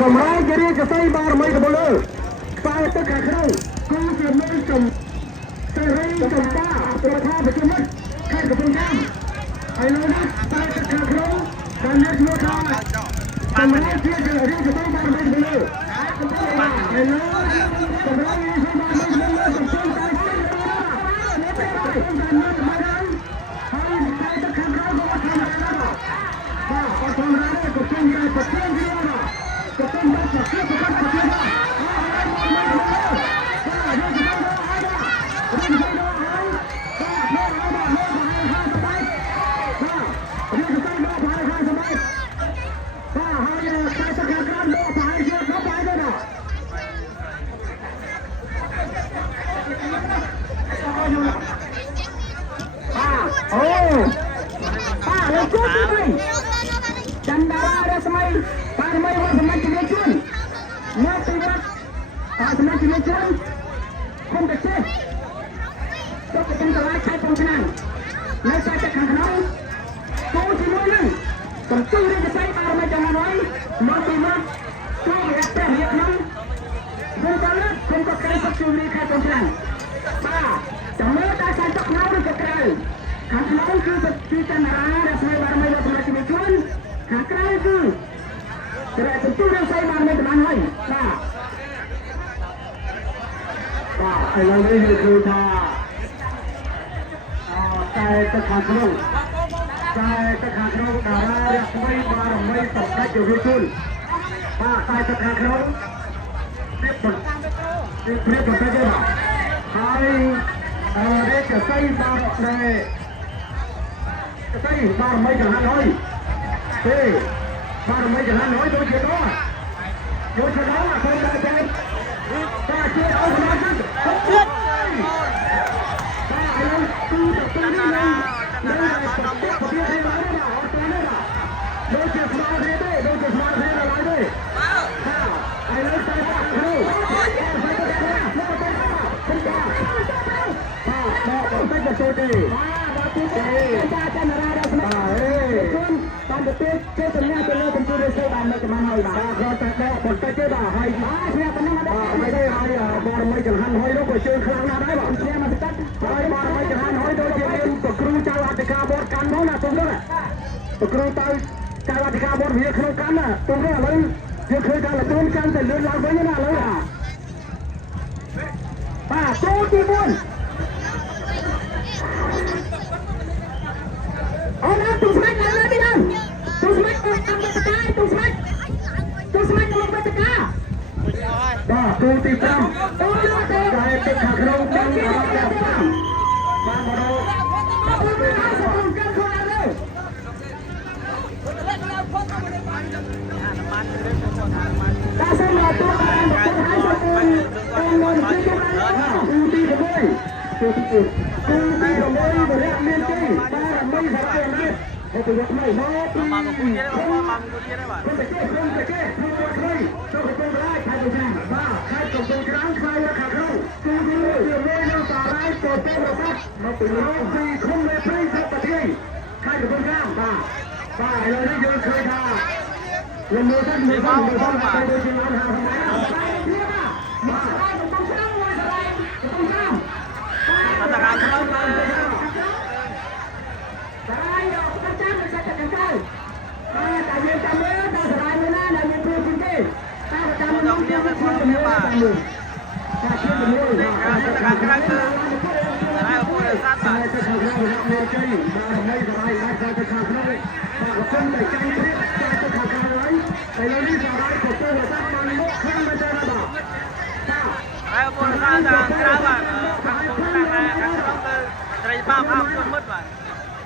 សម្រាប់ជារាជសីបារមីកបុលខ្សែទឹកខាងក្នុងគឺជាមេចំសេរីចំតាប្រធានប្រជុំមិត្តខេត្តកំពង់ចាមហើយលោកនេះខ្សែទឹកខាងក្នុងដែលមានឈ្មោះថាសម្រាប់ជារាជសីបារមីកបុលហើយលោកសម្រាប់រាជសីបារមីកបុលចំពោះតែឥឡូវនេះគឺថាតែទឹកខាងក្នុងតារារស្មីបារមីសម្ដេចជវិជនតែទឹកខាងក្នុងព្រៀបបន្តិចទេហើយរាជសីបារមីចង្ហាន់ហើយទេបារមីចង្ហាន់ហើយដូចជានោះយកឆ្លងអាខ្លួនតែតែជាអស់មកទៀតគ្រូទៅចៅអធិការបតវាក្នុងកម្មណាទុំនេះឥឡូវយើងឃើញថាលទូនកាន់តែលឿនឡើងវិញណាឥឡូវចូលទី4អូនទុំស្មាច់ឡើងទីដល់ទុំស្មាច់អត់តាមបតកាទុំស្មាច់មកបតកាទូទី5អូនទៅតែទឹកខាងក្នុងចាំបានមតាសមាតុបានទៅហើយសពុនអូនទី6ទូទី6បរិយាមានទីបារមីសរសេរនេះហើយទៅយកមកមកមកមួយទៀតមកមួយទៀតហើយបាទទៅគេមួយខ្លីចូលទៅរាយខៃទៅចាបាទខៃទៅក្រៅខៃខាងក្នុងទូទី1មាននៅតារាយទៅទៅរត់មកពីរងទីខំលេព្រៃទៅប្រទេសខៃទៅក្រៅបាទឥឡូវនេះយើងឃើញថា Hãy subscribe cho kênh Ghiền Mì Gõ để không bỏ lỡ những video hấp dẫn គ្នាបាទមកស្រាយកំពុងស្រាំមកស្រាយកំពុងស្រាំបាទតាការស្រាយស្រាយយកទៅចាំមិនសាច់ទៅក្រៅបាទតែយើងចាំមើលដល់ស្រាយមួយណាដែលយើងធ្វើជាងគេតែចាំមើលដល់គ្នាទៅគ្នាបាទតែជាជាមួយតាការក្រៅគឺស្រាយពុទ្ធសាសនាទៅខាងក្រៅមកជ័យបាទមិនស្រាយបាទទៅខាងក្រៅបាទកំពុងតែចាំព្រៀបទៅខាងក្រៅហើយតែលើនេះស្រាយក៏ទៅតាមបានមកខាងមកទៅបាទហើយពុទ្ធសាសនាក្រៅបាទខាងពុទ្ធសាសនាខាងក្នុងគឺត្រីបាបអស់ខ្លួនមុតបាទ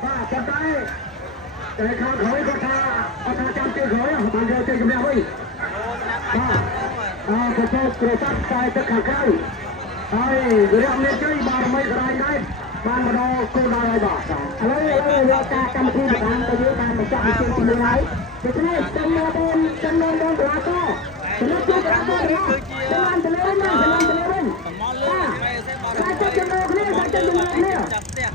តែខាងក្រៅក៏ថាអត់ថាចាំជើងក្រោយបានយកជើងជំនះវិញក៏ចូលប្រសាទតែទៅខាងក្រៅហើយវិរៈមេជ័យបានមិនស្រាយដែរបានមកដល់គោលដៅហើយបាទឥឡូវយកការកម្មវិធីបានទៅយើងបានបញ្ចប់ជាទី1ហើយដូច្នេះចំនួន4កន្លះតចំណុចជួបរបស់បានទៅលើវិញបានទៅលើវិញបាទតែចំណុចនេះតែចំណុចនេះ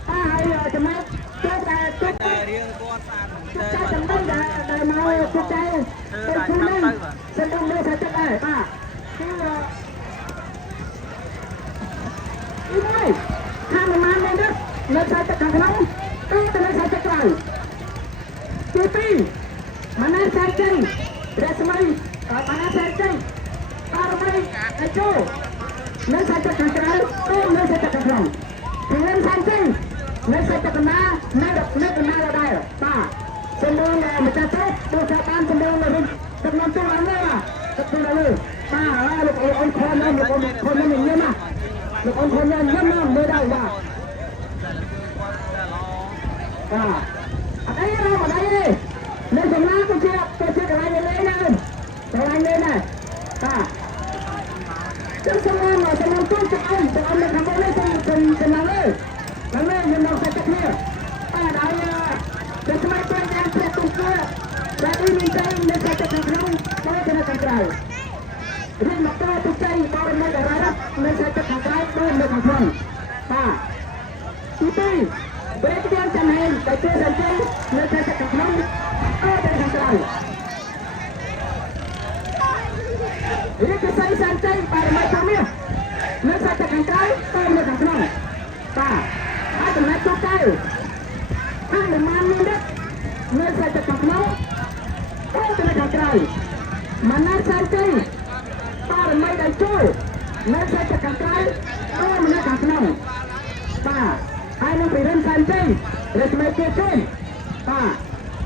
ហើយចំណុចជួបតែជួបតែរៀងគាត់ស្អាតតែចំណុចដែលមកជួបតែទៅខ្លួននេះចំណុចនេះថាចិត្តដែរបាទគឺនេះខាងម៉ាននេះនៅសាច់ទឹកខាងក្នុងទៅនៅសាច់ទឹកក្រៅទី2ម៉ានសាច់ជ័យរស្មីម៉ានសាច់ជ័យអរមីអជូនៅសាច់ទឹកខាងក្រៅទៅនៅសាច់ទឹកខាងក្នុងពីនឹងសាច់ជ័យនៅសាច់ទឹកកណ្ដាលនៅកណ្ដាលដែរបាទសម្ដងម្ចាស់ទៅទៅថាបានសម្ដងនៅទឹកនាំទៅឡើងទៅទឹកទៅលើបាទលោកអ៊ំខនលោកអ៊ំខននេះញ៉ាំណាលោកអ៊ំខនញ៉ាំមើលដែរបាទអត់អីទេនៅសំណាក់ទៅជាកន្លែងលេងណាកន្លែងលេងណាបាទចាំសំណាក់ទៅទៅអ៊ំនៅខាងនេះទៅឡើងលើយើងមកសាច់ទឹកនេះបាទហើយទៅស្មាតបានយ៉ាងផ្លែទុំគួរតែដូចមានតែនៅសាច់ទឹកខាងក្នុងទៅនៅខាងក្រៅរៀនមកទៅចៃបរិមាណរ៉ាប់នៅសាច់ទឹកខាងក្រៅទៅនៅខាងក្នុងបាទទី2ប្រេតយ៉ាងចំហែងតែទៅសាច់ទឹកនៅសាច់ទឹកខាងក្នុងទៅខាងក្រៅរៀនទៅសាច់សាច់ទឹកបរិមាណតាមនេះនៅសាច់ទឹកខាងក្រៅទៅនៅខាងក្នុងបាទហើយចំណែកទូទៅខាងម៉ាននេះនៅសាច់ទឹកខាងក្នុងទៅនៅខាងក្រៅម៉ានសាច់ទឹកបរិមាណដែលចូលនៅសាច់ទឹកខាងក្រៅទៅនៅខាងក្នុងបាទហើយនឹងពីរិនសាច់ទឹករស្មីគេចេញបាទ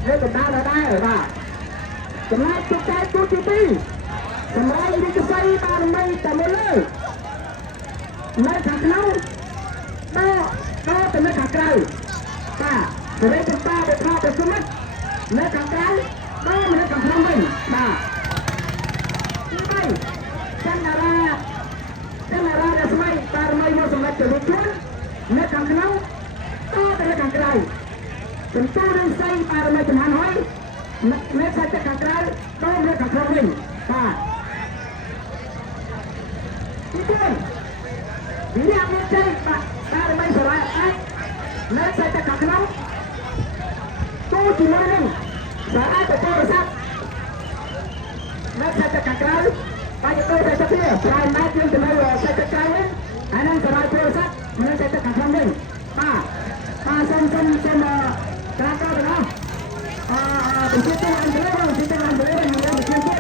នៅកណ្ដាលដែរបាទចំណែកទូទៅទូទី2សម្រាប់វិកស័យបរិមាណតែមួយលើនៅខាងក្នុងទៅនៅខាងក្រៅបាទសេរីប្រសាទៅថាទៅគុំនៅខាងក្រៅទៅនៅខាងក្នុងវិញបាទទី3ចន្ទរារស្មីបរិមាណមកសម្រាប់ទៅវិញខ្លួននៅខាងក្នុងទៅនៅខាងក្រៅសន្ទុះនឹងស្អីបរិមាណចំហានហើយនៅសាច់ខាងក្រៅទៅនៅខាងក្នុងវិញបាទទី4វិញ្ញាណមានចេញបាទតែមិនស្រ័យអត់នៅសាច់ទឹកខាងក្នុងទូជាមួយនឹងសារៈទៅទូរស័ព្ទនៅសាច់ទឹកខាងក្រៅបាយទៅសាច់ទឹកនេះប្រហែលម៉ែត្រយើងទៅនៅសាច់ទឹកក្រៅវិញហើយនឹងសារៈទូរស័ព្ទនៅសាច់ទឹកខាងក្នុងវិញបាទសូមក្រាបទៅដល់បញ្ជាទៅអន្តរជាតិបញ្ជាទៅអន្តរជាតិមានបញ្ជាទៀត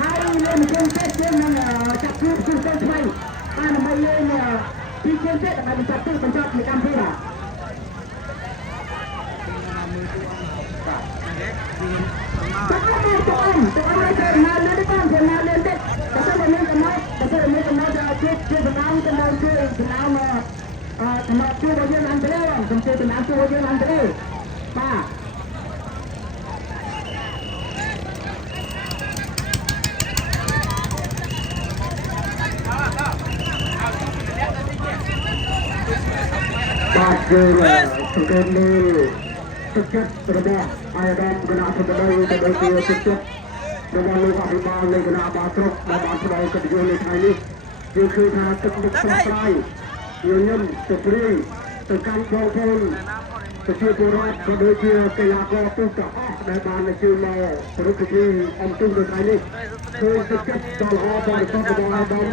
ហើយមានបញ្ជាទៀតយើងនឹងចាប់ជួបជួបទៅថ្មីបានដើម្បីយើងពីជាទៀតដើម្បីបញ្ចប់ទីបញ្ចប់នៃកម្មវិធីបាទទៅអមទៅណាលើទៅទៅណាលើទៅតែទៅមានកំណត់ជាតំណាងទៅដល់ជាតំណាងសម្រាប់ជួបយើងអន្តរជាតិខ្ញុំជាតំណាងជួបយើងអន្តរជាតិបាទបាទយើងសង្កេតមើលទឹកចិត្តរបស់អាយដាមគណៈសន្តិភាពទៅដល់ជាទឹកចិត្តរបស់លោកអភិបាលនៃគណៈបាស្រុកដែលបានផ្ដល់កិត្តិយសនៅថ្ងៃនេះយើងឃើញថាទឹកស្រស់ស្រាយញញឹមទៅព្រាយទៅកាន់បងប្អូន ប្រជាពលរដ្ឋក៏ដូចជាកីឡាករទូកអស់ដែលបានជួយមកប្រកបពីអំទុំនៅថ្ងៃនេះគឺទឹកចិត្តដ៏ល្អបរិសុទ្ធរបស់អាដាម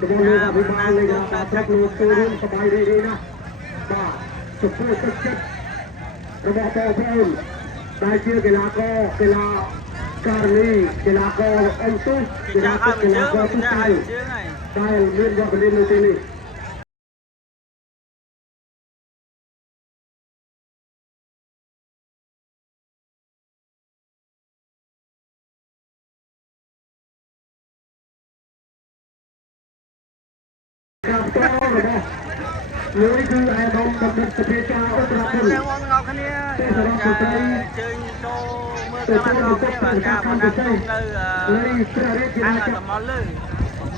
របស់លោកអភិបាលលេខតាត្រកលោកចូលរួមសប្បាយរីករាយណាស់បាទចំពោះទឹកចិត្តរបស់បងប្អូនដែលជាកីឡាករកីឡាការនីកីឡាករអំទុំកីឡាករទូកដែលមានវត្តមាននៅទីនេះครับต้องนะครับเลยคือไอ้บอมกับสเปซาอุตราพุนเรื่องงอกคันนี้จะเชิญโตเมื่อกำลังงอกเนี่ยว่าการพนันตุ้งเลยทางสมอลเลย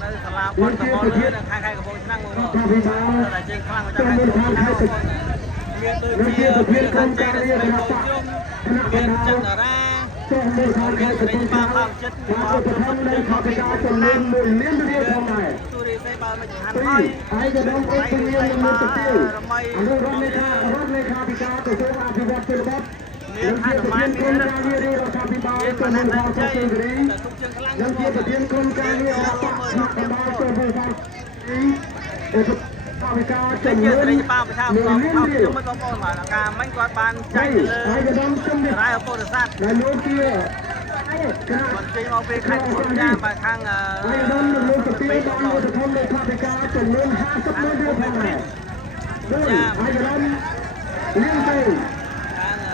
ในสลาบนสมอลเลยใครๆกับพวกนั่งมือแต่เชิญข้างมันจะให้ตัวนั่งคนเรียนโดยเพียงคนใจเรียนโดยจุ่มเรียนจังหวะแรกเรียนในป่าความชัดมีความรู้สึกในข้อพิจารณานั่งตัวเรียนใส่บาไม่หันห้อยไอ้จะดมไอ้ตัวเรียนมันจะเตี้ยอันนี้รถในคาพิจารณาตัวโซ่อภิวัตเป็นรถเรียนหันมันมีเรื่องเรียนราคาพิบาลตัวมันความชัดเจนยังเทียบกับเรียนคนการเรียนราคาพิบาลตัวมันความเอกข้าพิจารณาจะเงิน1 ล้านเดียวไม่ต้องโอนมาการไม่กวาดบานใจเลยรายโปรดักต์ในโลกที่มันจริงเอาไปขายคนยามาข้างไปตลอดจำนวน50 ล้านเดียวกันเลยไอ้เรื่องเลี้ยงตัว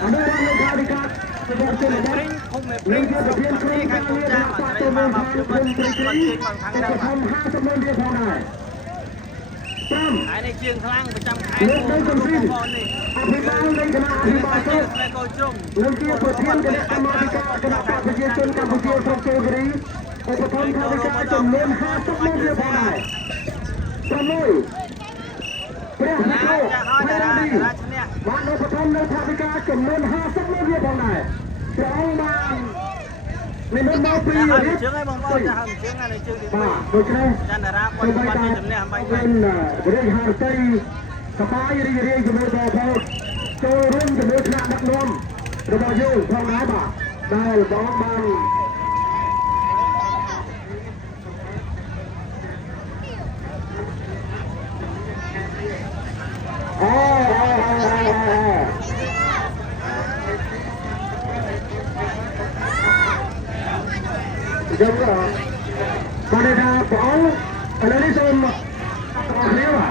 อันนี้วันในคาดิกาจะบอกเสมอเลี้ยงตัวเพียงคนที่ข้างคนจ้างมาจะได้มาเป็นคนจริงจะทำ50 ล้านเดียวกันเลยไอ้ในเชียงคลั่งประจำขายตัวนี่อภิบาลในคณะอภิบาลก็เรื่องที่ประเทศคณะกรรมการคณะประชาชนกัมพูชาทรงโซกรีอุปถัมภ์ข้าราชการจำนวน50 ล้านเดียวกันเลยประมุขเพื่อให้เขาให้ได้ดีวันอุปถัมภ์ในข้าราชการจำนวน50 ล้านเดียวกันเลยสองบานในเมื่อมาปีนี้เชื่อให้บางคนจะทำเชื่อให้ในชื่อดีป่ะโดยเฉพาะจันทราวันวันที่จำเนี่ยทำไปเป็นเรื่องหาใจสบายเรียๆจะไม่ต่อพอโจรุ่นจะไม่ชนะนักนมระบายยุ่งทองน้ำป่ะได้สองบานยังก็ตอนนี้ถ้าผมอะไรนี่ส่วนเรียกว่า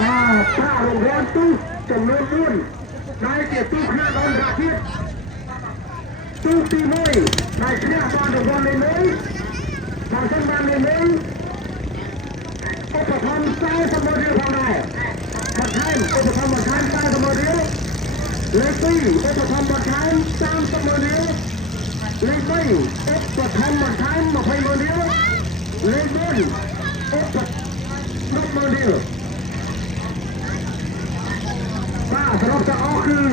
ถ้าโรงแรมตู้จำนวนรุ่นนายเกียรติตู้ขนาดนอนราชีพตู้ตีน้อยนายเสียบ้านในวันเลยเลยบางเส้นบ้านเลยเลยอุปถัมภ์ใต้สมอเดียวทำไงบัดไทม์อุปถัมภ์บัดไทม์ใต้สมอเดียวเลยตีอุปถัมภ์บัดไทม์ตามสมอเดียวเลยไปอุปถัมภ์มาทำมาไปโมเดลเลยบนอุปถัมภ์โมเดลป้าสำหรับจะออกคือ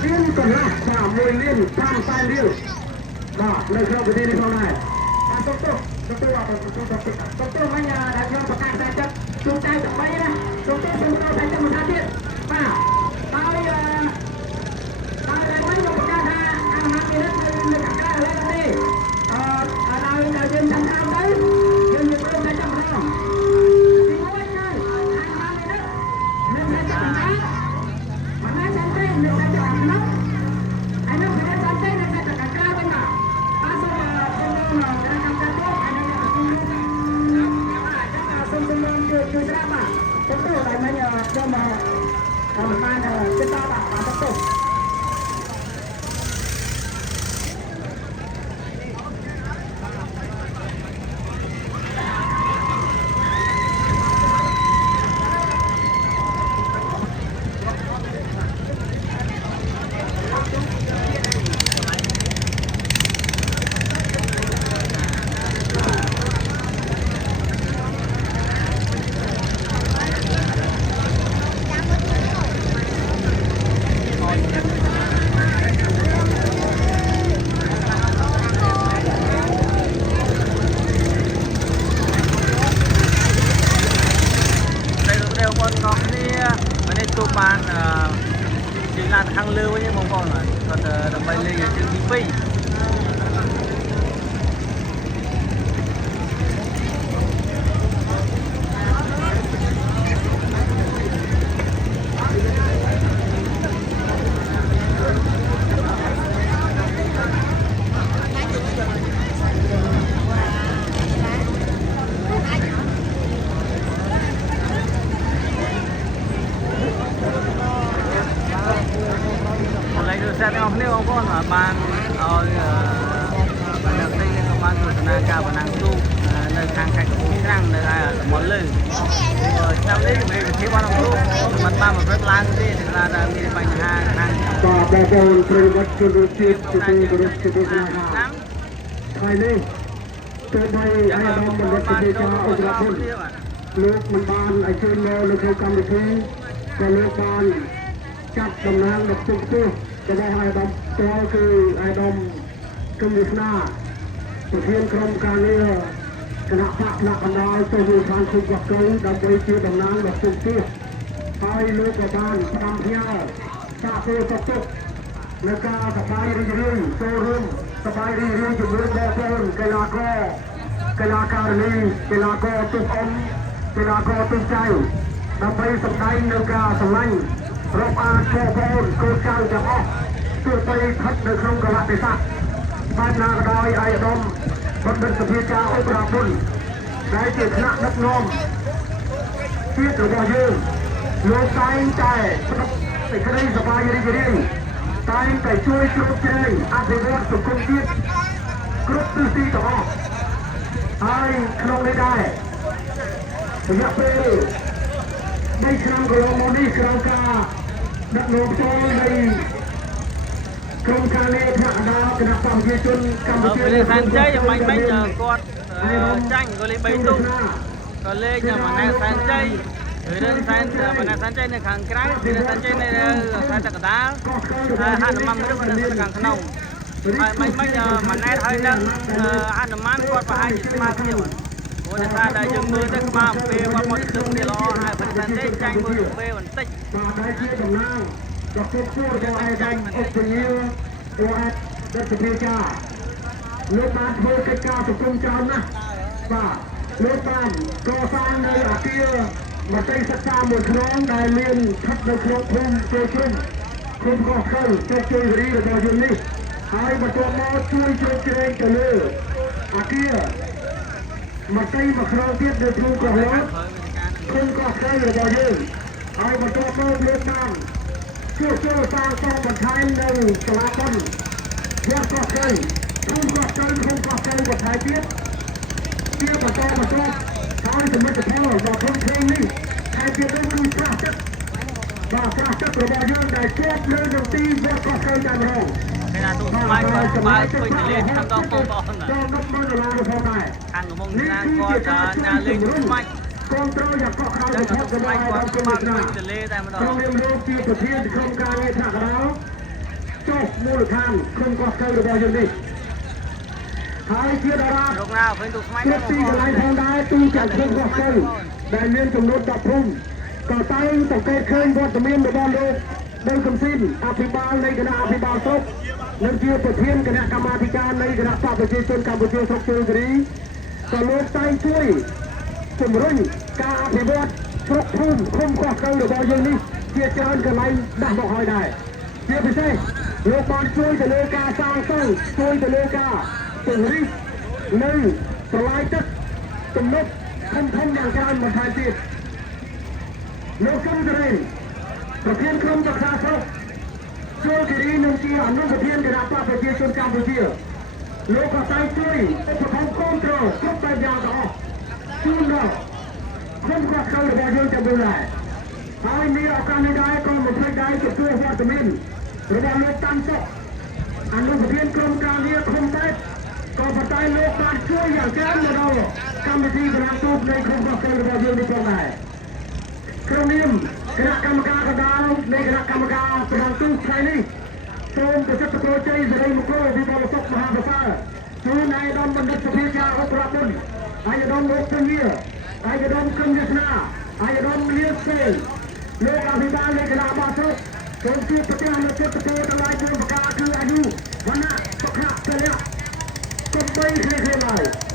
เลี้ยงก่อนนะป้ามวยเลี้ยงตามสายเลี้ยงป้าในครอบครัวนี้ทำไงตัวไม่ยาแต่ยอมประกาศแต่จะจูงใจต่อไปนะตัวเป็นเราแต่จะมาทำที่ป้าตายไม่ยอมประกาศอาหารที่นั่นคือประกาศแล้วนี่เราจะยืนทำตามได้ยืนอยู่ตรงในจำลองที่ว่าไงอาหารนี่นะหนึ่งในจำลองมันไม่ใช่หนึ่งในจำลองไอ้นั่นเป็นสัญญาหนึ่งในตะการเป็นหรออาศัยเป็นเรื่องการทำการตัวไอ้นั่นเป็นสิ่งที่จะส่งเสริมคือจะมาเป็นตัวอะไรไม่ยอมจะมา ការបណ្ណាំងទូកនៅខាងខេត្តកំពង់ឆ្នាំងនៅឯតំបន់លើឆ្នាំនេះមានវិធីបណ្ណាំងទូកមិនបានប្រព្រឹត្តឡើងទេដោយសារតែមានបញ្ហាខាងបាទបងប្អូនប្រិយមិត្តជនជាតិជាទីគោរពជាទីស្នេហាថ្ងៃនេះទោះបីអាយដាមបណ្ឌិតវិទ្យាអន្តរជាតិលោកមិនបានអញ្ជើញមកនៅក្នុងកម្មវិធីក៏លោកបានចាត់តំណែងដឹកជញ្ជូនរបស់អាយដាមតើគឺអាយដាមគំនិតណាប្រធានក្រុមការងារគណៈបកដាក់បណ្ដាលទៅលើខាងគុកវត្តកូនដើម្បីជាតំណាងដឹកជញ្ជូនហើយលោកក៏បានផ្ដាំផ្ញើសាកលតុកនៅការសប្បាយរីករាយចូលរួមសប្បាយរីករាយជាមួយបងប្អូនកីឡាករកីឡាការិនីកីឡាករទុកអុំកីឡាករទុកចៅដើម្បីសម្ដែងនៅការសម្លាញ់រាប់អានបងប្អូនកូនចៅទាំងអស់ទោះបីស្ថិតនៅក្នុងកលៈទេសៈបែបណាក៏ដោយអាយដាមបណ្ឌិតសភាការអបរពុនដែលជាថ្នាក់ដឹកនាំជាតិរបស់យើងលោកតែងតែសេចក្តីសប្បាយរីករាយតែងតែជួយជ្រោមជ្រែងអភិវឌ្ឍសង្គមជាតិគ្រប់ទិសទីទាំងអស់ហើយក្នុងនេះដែររយៈពេល3ឆ្នាំកន្លងមកនេះក្នុងការដឹកនាំផ្ទាល់នៃក្រុមការងារថ្នាក់ដឹកគណៈបព្វជិជនកម្ពុជាពេលសានជ័យយ៉ាងម៉េចគាត់ចាញ់ក៏លេខ3ទូកក៏លេខម៉ាណែសានជ័យរឿងសែនបណ្ណាសានជ័យនៅខាងក្រៅពីសានជ័យនៅខេត្តតកដាលហើយហនុមានឬនៅខាងក្នុងហើយមិនម៉ាណែហើយនឹងហនុមានគាត់ប្រហែលជាស្មើគ្នាព្រោះតែថាដែលយើងមើលទៅក្បាលអំពេលគាត់មកទឹកនេះល្អហើយបណ្ណាសានជ័យចាញ់មើលពេលបន្តិចបាទដែលជាតំណាងដ៏គួរគួររបស់ឯកឧបនាយករដ្ឋរដ្ឋសភាចាលោកបានធ្វើកិច្ចការសង្គមច្រើនណាស់បាទលោកបានកសាងនៅអគារមន្ត្រីសិក្សាមួយខ្នងដែលមានស្ថិតនៅក្នុងភូមិជ័យជ្រុំឃុំកោះកៅជ័យជ័យរីរបស់យើងនេះហើយបន្ទាប់មកជួយជ្រោមជ្រែងទៅលើអគារមន្ត្រីមួយខ្នងទៀតនៅភូមិកោះឡោតឃុំកោះកៅរបស់យើងហើយបន្ទាប់មកលោកបានជួយសាងសង់បន្ថែមនៅសាលាបនវត្តកោះកៅភូមិកោះកៅឃុំកោះកៅបន្ថែមទៀតជាបន្តហើយសមិទ្ធផលដ៏ធំធេងនេះតែជារឿងមួយខ្លះចិត្តបាទខ្លះចិត្តរបស់យើងដែលជាប់នៅក្នុងទីវត្តកោះកៅតែម្ដងពេលណាទូស្បាយគាត់បើជួយទៅលេងខាងដល់បងប្អូនចូលដល់ដល់ផងដែរខាងកំមុំណាគាត់ណាលេងស្មាច់គ្រប់គ្រងយ៉ាងកក់ក្ដៅរបស់ស្មាច់គាត់ជួយទៅលេងតែម្ដងក្នុងនាមលោកជាប្រធានក្រុមការងារថ្នាក់ដឹកចុះមូលដ្ឋានក្រុមកោះកៅរបស់យើងនេះហើយជាតារាលោកណាវិញទូស្មាច់ទីកន្លែងផងដែរទូចាក់ក្រុមកោះកៅដែលមានចំនួន10ភូមិក៏តែងសង្កេតឃើញវត្តមានរបស់លោកដោយកំស៊ីនអភិបាលនៃគណៈអភិបាលស្រុកនិងជាប្រធានគណៈកម្មាធិការនៃគណៈបព្វប្រជាជនកម្ពុជាស្រុកជ័យគិរីក៏លោកតែងជួយជំរុញការអភិវឌ្ឍស្រុកភូមិឃុំកោះកៅរបស់យើងនេះជាច្រើនកន្លែងដាស់មកហើយដែរជាពិសេសលោកបានជួយទៅលើការសាងសង់ជួយទៅលើការពង្រីកនៅស្រឡាយទឹកទំនប់ធំយ៉ាងច្រើនបន្ថែមទៀតលោកកឹមចរិនប្រធានក្រុមប្រឹក្សាស្រុកជួលគិរីនឹងជាអនុប្រធានគណៈបព្វប្រជាជនកម្ពុជាលោកក៏តែងជួយឧបត្ថម្ភគ្រប់គ្រងគ្រប់បែបយ៉ាងទាំងអស់ជូនដល់ក្រុមកោះកៅរបស់យើងទាំងមូលដែរហើយមានឱកាសនេះដែរក៏មិនភ្លេចដែរចំពោះវត្តមានរបស់លោកតាំងសុខអនុប្រធានក្រុមការងារឃុំតែក៏ប៉ុន្តែលោកបានជួយយ៉ាងច្រើនទៅដល់កម្មវិធីបណ្ណាទូកនៃក្រុមកោះកៅរបស់យើងនេះផងដែរក្រុមនាមគណៈកម្មការកណ្ដាលនៃគណៈកម្មការបណ្ណាទូកថ្ងៃនេះសូមប្រសិទ្ធពរជ័យសិរីមង្គលវិបុលសុខមហាប្រសើរជូនអាយដាមបណ្ឌិតសភាការអបរពុនអាយដាមលោកជំនាញអាយដាមគឹមវាសនាអាយដាមលៀបសេលោកអភិបាលនៃគណៈបាសុខសូមជួបប្រទេសនៅចិត្តទៅទាំងឡាយជួយប្រកាសគឺអាយុវណ្ណៈសុខៈពលៈកុំបីគ្នាឡើយ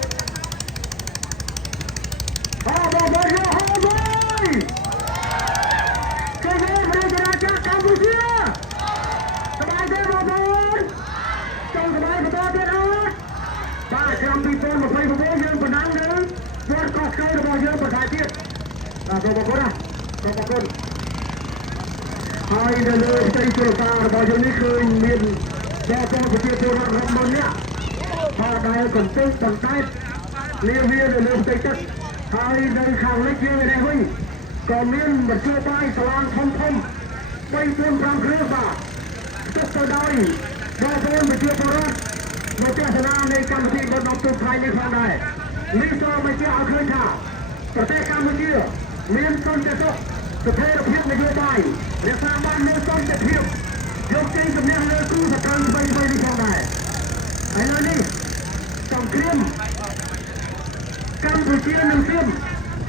បងកម្ពុជាសบายទេបងប្អូនចង់សบายបន្តទៀតអត់បាទឆ្នាំ2026យើងបណ្ដាំនៅវត្តកោះកៅរបស់យើងបន្តទៀតបាទសូមអរគុណណាសូមអរគុណហើយនៅលើផ្ទៃជលសារបស់យើងនេះឃើញមានបងប្អូនប្រជាពលរដ្ឋរាប់ម៉ឺននាក់ហ ដែលកន្ទុយបន្តែលាវានៅលើផ្ទៃទឹកហើយនៅខាងលិចយើងនេះវិញក៏មានមធ្យោបាយសាលាធំ3 4 5គ្រឿងបាទទឹកទៅដោយបងប្អូនប្រជាពលរដ្ឋមកទស្សនានៃកម្មវិធីបោះដុំទូកថ្ងៃនេះផងដែរនេះក៏បញ្ជាក់ឲ្យឃើញថាប្រទេសកម្ពុជាមានសន្តិសុខស្ថិរភាពនយោបាយរក្សាបាននូវសន្តិភាពយកជ័យជំនះលើគូសត្រូវអ្វីៗនេះផងដែរហើយនៅនេះសង្គ្រាមកម្ពុជានឹងសៀម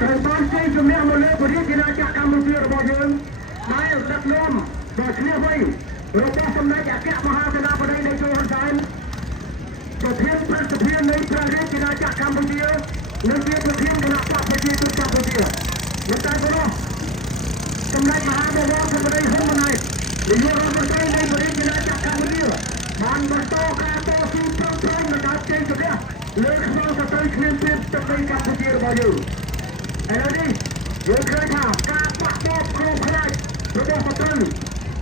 ត្រូវបានជ័យជំនះមកលើប្រជាជាតិកម្ពុជារបស់យើងដែលដឹកនាំដ៏ឈ្លាសវៃរបស់សម្ដេចអគ្គមហាសេនាបតីតេជោហ៊ុនសែនប្រធានព្រឹទ្ធសភានៃព្រះរាជាណាចក្រកម្ពុជានិងជាប្រធានគណៈបកប្រជាជនកម្ពុជាមិនតែប៉ុណ្ណោះសម្ដេចមហាបវរសម្ដេចហ៊ុនម៉ាណែតនាយករដ្ឋមន្ត្រីនៃព្រះរាជាណាចក្រកម្ពុជាបានបន្តការតស៊ូប្រឹងប្រែងនៅដល់ជ័យជំនះលើខ្សោយសត្រូវគ្មានពេលទឹកដីកម្ពុជារបស់យើងហើយនេះយើងឃើញថាការបាក់បោកគ្រោះខ្លាចរបស់សត្រូវ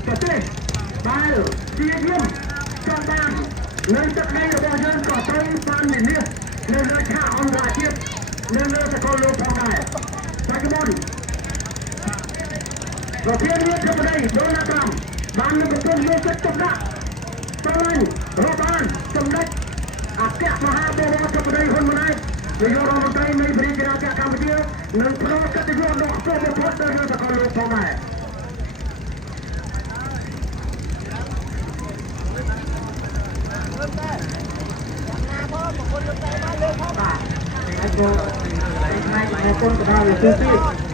ប្រទេសដែលជាយាមចង់បាននៅទឹកដីរបស់យើងក៏ត្រូវបានវិនិច្ឆ័យនៅលើឆាកអន្តរជាតិនៅលើសកលលោកផងដែរបច្ចុប្បន្នប្រធានាធិបតីដូណាល់ត្រាំបាននឹងប្រជុំយកចិត្តទុកដាក់ទៅវិញរដ្ឋបាលសម្ដេចអគ្គមហាបវរធិបតីហ៊ុនម៉ាណែតនាយករដ្ឋមន្ត្រីនៃព្រះរាជាណាចក្រកម្ពុជានឹងផ្ដល់កិត្តិយសដ៏ខ្ពស់បំផុតទៅលើសកលលោកផងដែរហើយក៏ថ្ងៃអរគុណទៅដល់លោកទី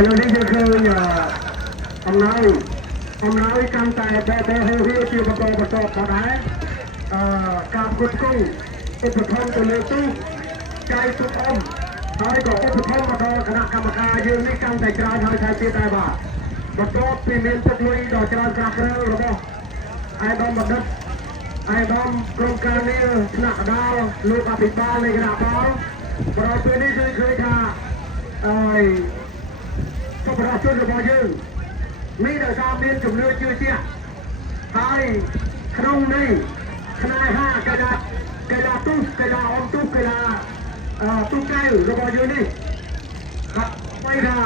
ឥឡូវនេះយើងឃើញអំណោយកាន់តែបែបហៀជាបន្តមកដែរការផ្គត់ផ្គង់ឧបត្ថម្ភទៅលើទូចៃទុកអមហើយក៏ឧបត្ថម្ភមកដល់គណៈកម្មការយើងនេះកាន់តែច្រើនហើយថែមទៀតដែរបាទបន្ទាប់ពីមានទឹកលុយដ៏ច្រើនក្រាស់ក្រែលរបស់អាយដាមបណ្ឌិតអាយដាមក្រុមការងារថ្នាក់ដាលលោកអភិបាលនៃគណៈបកប្រហែលពេលនេះយើងឃើញថាសុខភាពជនរបស់យើងមានដោយសារមានជំនឿជឿជាក់ហើយក្នុងនេះផ្នែក5កីឡាទូកកីឡាអមទូកកីឡាទូកកែវរបស់យើងនេះបាទបីថា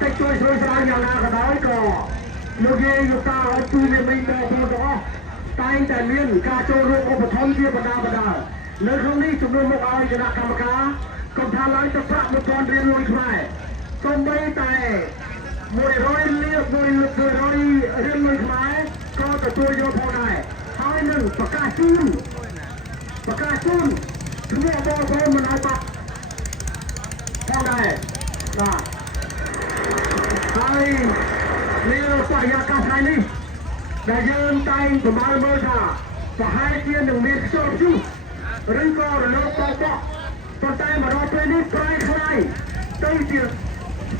តែជួយស្រួលស្រាវយ៉ាងណាក៏ដោយក៏លោកយាយលោកតាឲ្យជួយមានបងប្អូនទាំងអស់តែងតែមានការចូលរួមឧបត្ថម្ភជាបណ្ដានៅក្នុងនេះជំនួសមកឲ្យគណៈកម្មការកុំថាឡើងទៅប្រាក់1000រៀលលុយខ្មែរសូម្បីតែ100រៀល100រៀលលុយខ្មែរក៏ទទួលយកផងដែរហើយនឹងប្រកាសជូនជំនួសបងប្អូនមិនឲ្យបាត់ផងដែរបាទហើយនេះបរិយាកាសថ្ងៃនេះដែលយើងតែងប្រមាណមើលថាប្រហែលជានឹងមានខ្យល់ព្យុះឬក៏រលកបោកប៉ុន្តែមកដល់ពេលនេះប្រែក្លាយទៅជា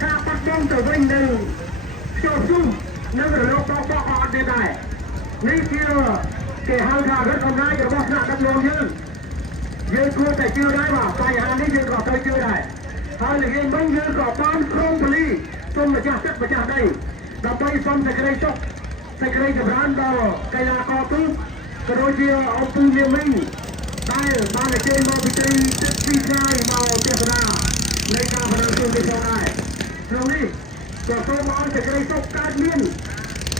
ការបាត់បង់ទៅវិញនៅខ្យល់ព្យុះនិងរលកបោកអត់ទេដែរនេះជាគេហៅថារដ្ឋអំណាចរបស់ថ្នាក់ដឹកនាំយើងគួរតែជឿដែរបាទបញ្ហានេះយើងក៏ត្រូវជឿដែរហើយល្ងាចមិញយើងក៏បានក្រុមពលីសូមម្ចាស់ទឹកម្ចាស់ដីដើម្បីសូមសេចក្តីសុខសេចក្តីចម្រើនដល់កីឡាករទូកក៏ដូចជាអង្គពូលាមីងដែលបានអញ្ជើញមកពីត្រី ទឹកពីឆ្ងាយមកទេសនានៃការបណ្ដឹងជូនពីផងដែរក្នុងនេះក៏សូមឲ្យសេចក្តីសុខកើតមាន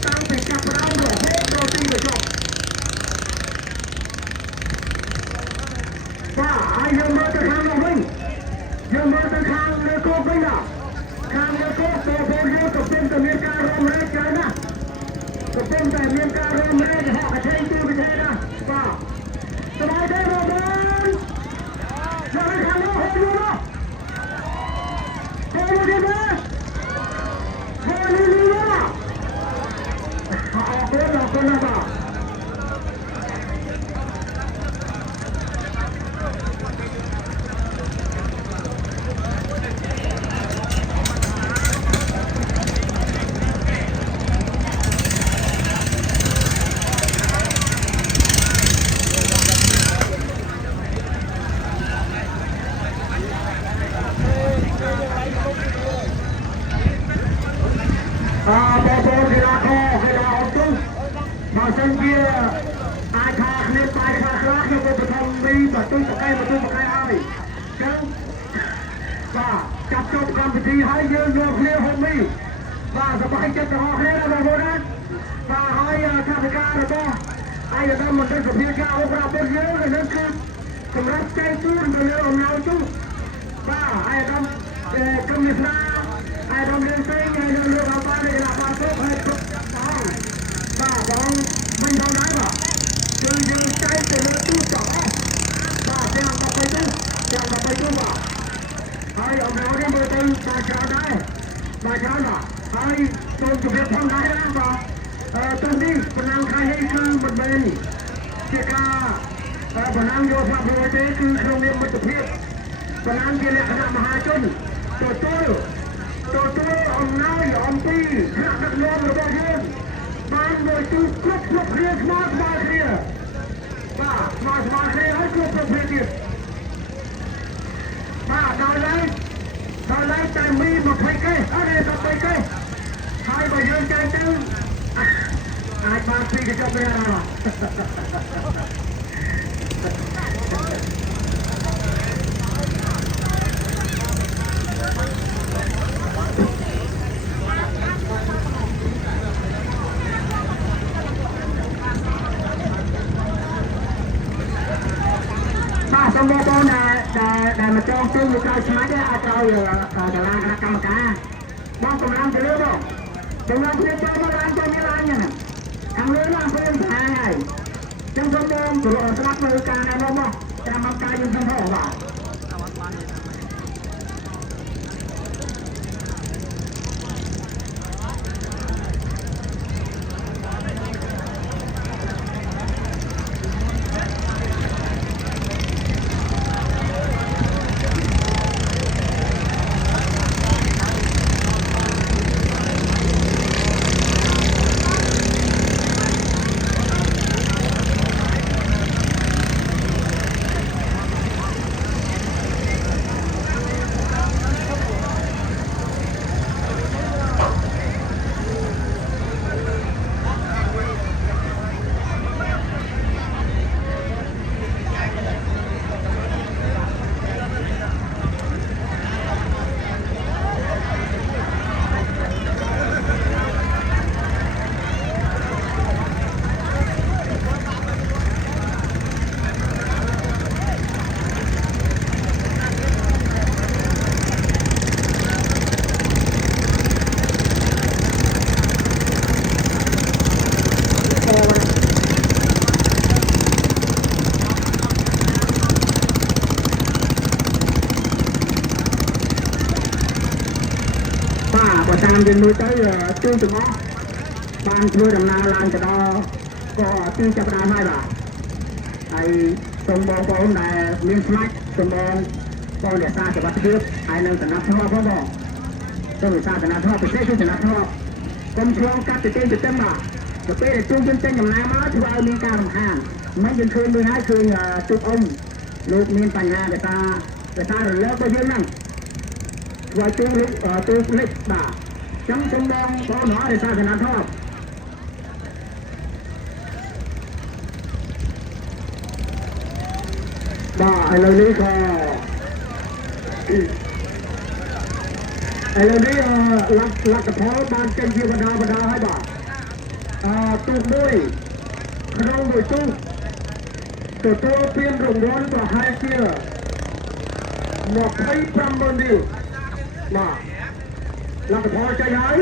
តាំងពីចាប់ផ្ដើមរហូតដល់ទីបញ្ចប់បាទហើយយើងមើលទៅខាងនោះវិញយើងមើលទៅខាងលើគោកវិញណាខាងលើគោកតើបងយើងក៏เป็นតែមានការរំលែកច្រើនណាស់ក៏เป็นតែមានការរំលែកហោះអធិទូប្រទេសណាបាទสบายใจrồi bạn giờ lên khám nó hết luôn đó thôi đi bé thôi đi đi đó họ biết là con nào bảo mà dân kia ai thà nên bài thà khác nhưng mà thằng đi mà tôi một cái ai chứ và chặt chốt con vị trí hai dương được liêu hôm mi và sẽ phải chết họ hết là vô đó và hai tham gia rồi đó ai ở đây mình đang thực hiện cao và bên dưới là nên cứ cầm rác chay tuôn rồi liêu ông nào chú và ai ở đây cầm nhiệt ra ai đang lên tiếng ai đang liêu vào ba đây là ba tốt hay tốt và bọn mình đâu đấy mà cứ dừng cháy từ nơi tu trỏ và xem gặp bay tu mà hai ông nào đi mơ tư bà chào đấy bà chào mà hai tôi chụp việc phong đấy đó và tôi đi phần năng khai hay cứ một bên kia ca phần năng vô phạm rồi thế cứ không nên một thực hiện phần năng kia là khả năng mà hai chân tôi ông nói ông ti khả năng luôn rồi bao nhiêu bạn người tu cướp riêng smart riêng và smart riêng hết cướp riêng và đòi lấy tay mi một hai cây ở đây có mấy cây hai bà dương chơi chứ ai ba phi cái cho bây giờ trong bộ con để mà cho tương được cao máy đấy ai cho giờ là cầm cá bác cùng làm cái lưới đâu cùng làm cái cho nó làm cho như lai nha thằng lưới làm cái lưới hai ngày trong trong bộ tụi nó sẽ bắt lưới cá này không không làm bằng cá dùng thân thổ vàoតាមយើងមើលទៅជួយទាំងអស់បានធ្វើដំណើរឡើងទៅដល់ក៏ទីចាប់ដើមហើយបាទហើយសូមបងប្អូនដែលមានស្មាច់សូមបងរក្សាសុវត្ថិភាពហើយនឹងដំណាក់ធ្នាប់ផងបងសូមរក្សាដំណាក់ធ្នាប់ពិសេសគឺដំណាក់ធ្នាប់កុំឆ្លងកាត់ទៅទៅបាទទៅពេលដែលជួងចេញចំណាយមកធ្វើឲ្យមានការរំខានមិនយើងឃើញដូចហើយឃើញទូកអ៊ំលោកមានបញ្ហាដោយសាររលករបស់យើងហ្នឹងធ្វើឲ្យទូកលិចបាទchẳng trong bong có nó để sao thì làm thôi បាទឥឡូវនេះក៏ឥឡូវនេះលទ្ធផលបានចេញជាបណ្ដាហើយបាទទូកមួយក្នុងមួយទូកទទួលពានរង្វាន់ប្រហែលជា25,000 រៀលបាទលទ្ធផលចេញហើយ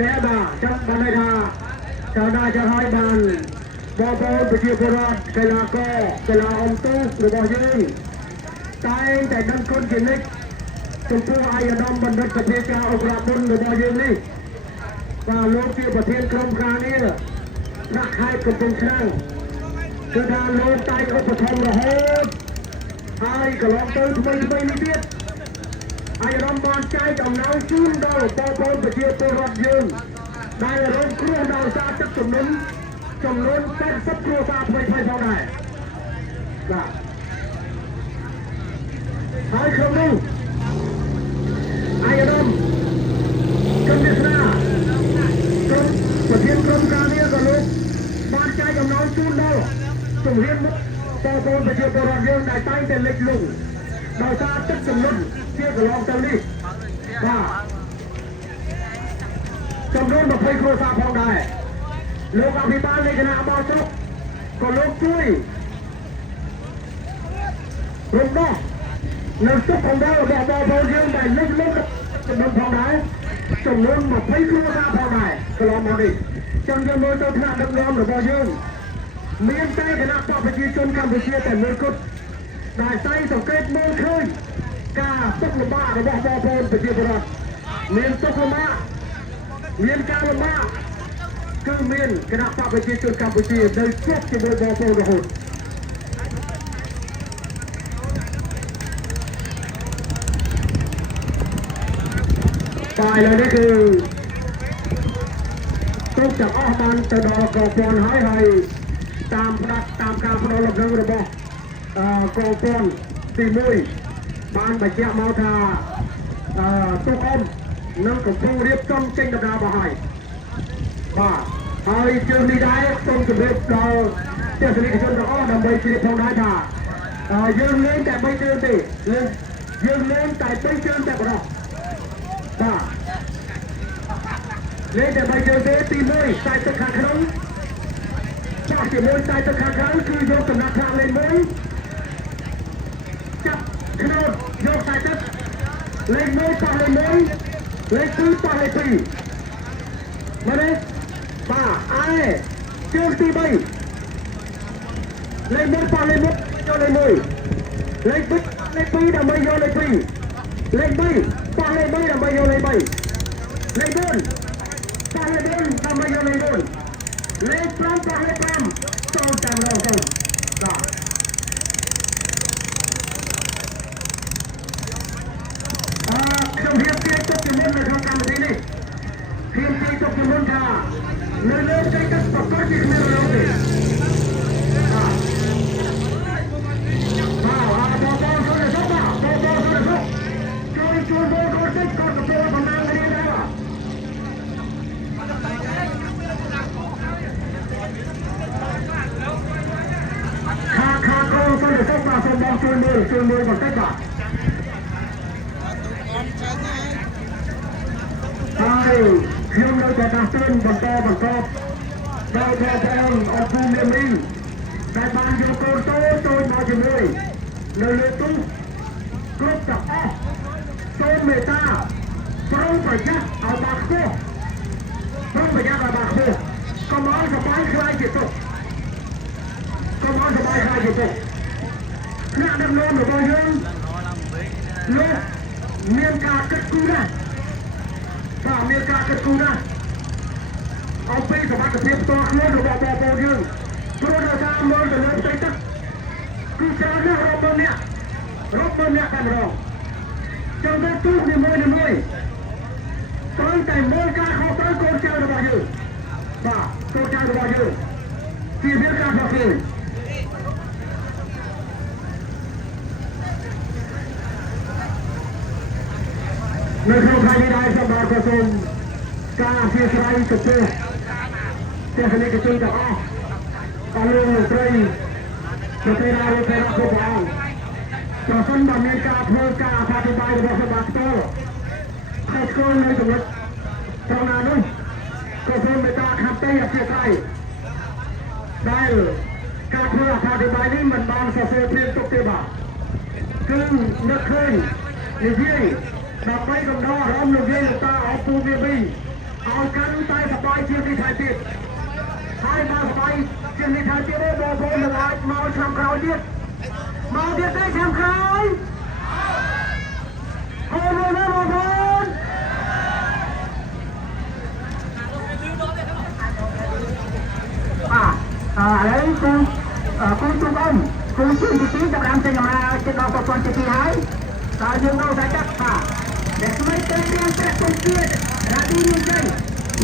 តែបាទចាំបានន័យថាចៅដាចៅហើយបានបងប្អូនប្រជាពលរដ្ឋកីឡាករកីឡាអុំទូករបស់យើងតែងតែដឹងគុណជានិច្ចចំពោះអាយដាមបណ្ឌិតសភាចាអុករាបុនរបស់យើងនេះបាទលោកជាប្រធានក្រុមការងារថ្នាក់ខេត្តកំពង់ឆ្នាំងគឺថាលោកតែងឧបត្ថម្ភរហូតហើយកន្លងទៅថ្មីនេះទៀតអាយដាមបានចែកអំណោយជូនដល់បងប្អូនប្រជាពលរដ្ឋយើងដែលរងគ្រោះដោយសារទឹកជំនន់ចំនួន80គ្រួសារថ្មីផងដែរបាទហើយក្នុងនោះអាយដាមក្រុមទេសនាក្រុមប្រធានក្រុមការងារក៏លោកបានចែកអំណោយជូនដល់ជំរាបបងប្អូនប្រជាពលរដ្ឋយើងដែលតែងតែលិចលង់ដោយសារទឹកជំនន់ជាកន្លងទៅនេះបាទចំនួន20គ្រួសារផងដែរលោកអភិបាលនៃគណៈបោះស្រុកក៏លោកជួយរំដោះនៅទុកផងដែររបស់បងប្អូនយើងដែលលិចលង់ចំនួនផងដែរចំនួន20គ្រួសារផងដែរកន្លងមកនេះចឹងយើងមើលទៅថ្នាក់ដឹកនាំរបស់យើងមានតែគណៈបកប្រជាជនកម្ពុជាតែមួយគត់ដែលតែសង្កេតមើលឃើញការទុកលំបាករបស់បងប្អូនប្រជាពលរដ្ឋមានទុកលំបាកមានការលំបាកគឺមានគណៈបកប្រជាជនកម្ពុជានៅជាប់ជាមួយបងប្អូនរហូតតែឥឡូវនេះគឺទុកទាំងអស់បានទៅដល់កងពន្ធហើយតាមការផ្ដល់លំនឹងរបស់កងពន្ធទី1បានបញ្ជាក់មកថាទុកអមនឹងកំពុងរៀបចំចេញដំណើរមកហើយបាទហើយជើងនេះដែរសូមជម្រាបដល់ទស្សនិកជនទាំងអស់ដើម្បីជ្រាបផងដែរថាយើងលេងតែ3ជើងទេយើងលេងតែ3ជើងតែប៉ុណ្ណោះបាទលេងតែ3ជើងទេទី1ខ្សែទឹកខាងក្នុងចាស់ជាមួយខ្សែទឹកខាងក្រៅគឺយកដំណាក់ខាងលេខ1ចាប់ខ្នោតយកខ្សែទឹកលេខ1ប៉ះលេខ1លេខ2ប៉ះលេខ2មើលទេបាទជើងទី3លេខ1ប៉ះលេខ1យកលេខ1លេខ2លេខ2ដើម្បីយកលេខ2លេខ3ប៉ះលេខ3ដើម្បីយកលេខ3លេខ4ប៉ះលេខ4ដើម្បីយកលេខ4លេខ5ប៉ះលេខ5ចូលតាមរងទៅបាទខ្ញុំរៀបជាទុកជំនុំនៅក្នុងកម្មវិធីនេះរៀបជាទុកជំនុំថានៅលើใจទឹកប្រកបជាគ្មានរលកទេបាទបងចូលទៅសុខបងចូលទៅសុខជួយបងចូលតិចក៏ទៅប្រមាណគ្នាដែរខាកូនចូលទៅសុខបាទសូមបងជួយមើលបន្តិចបាទហើយខ្ញុំនៅតែដាស់តឿនបន្តដល់បងប្អូនអពុមាននេះដែលបានយកកូនចូលមកជាមួយនៅលើទូគ្រប់ទាំងអស់សូមមេត្តាប្រុងប្រយ័ត្នឲ្យបានខ្ពស់ប្រុងប្រយ័ត្នឲ្យបានខ្ពស់កុំឲ្យសបាយខ្លាយជាទុកថ្នាក់ដឹកនាំរបស់យើងលោកមានការគិតគូរណាស់បាទមានការគិតគូរណាស់អំពីសមត្ថភាពផ្ទាល់ខ្លួនរបស់បងប្អូនយើងព្រោះដោយសារមើលទៅលើផ្ទៃទឹកគឺច្រើនណាស់រាប់ម៉ឺននាក់តែម្ដងចឹងទៅទូកនីមួយត្រូវតែមើលការខុសត្រូវកូនចៅរបស់យើងបាទកូនចៅរបស់យើងជាមានការខុសត្រូវនៅក្នុងថ្ងៃនេះដែរសូមដល់សូមការអធិស្ឋានចំពោះទស្សនិកជនទាំងអស់អរលោកលោកស្រី จะเป็นอะไรเป็นอะไรก็ได้จะสนดำเนินการเพื่อการอธิบายระบบบัตรโต้ให้คนในจังหวัดตรงนั้นนู้นก็เพิ่มไปตาขับเตะเสียใจได้การเพื่ออธิบายนี้มันบางเสียเพียงตกเตะบ่าคือนักเคยยิ่งยิ่งดับไปกับน้องร้องลูกยิ่งตาออกปูเบียบีเอาการตายสบายเชื่อที่ไทยติดให้มาสบายเชื่อที่ไทยติดได้บอกผมเลยมาทำเราเดียดมาเดียดได้ทำเขาโอ้โหนะบอกผมอะไรคุณตุ้มคุณตุ้มที่จะทำสิ่งมาจะเอาตัวคนที่หายตาจึงเอาได้จับป่าเด็กไม่เต็มเรียนแต่คนเกียรราดีนี่ใจ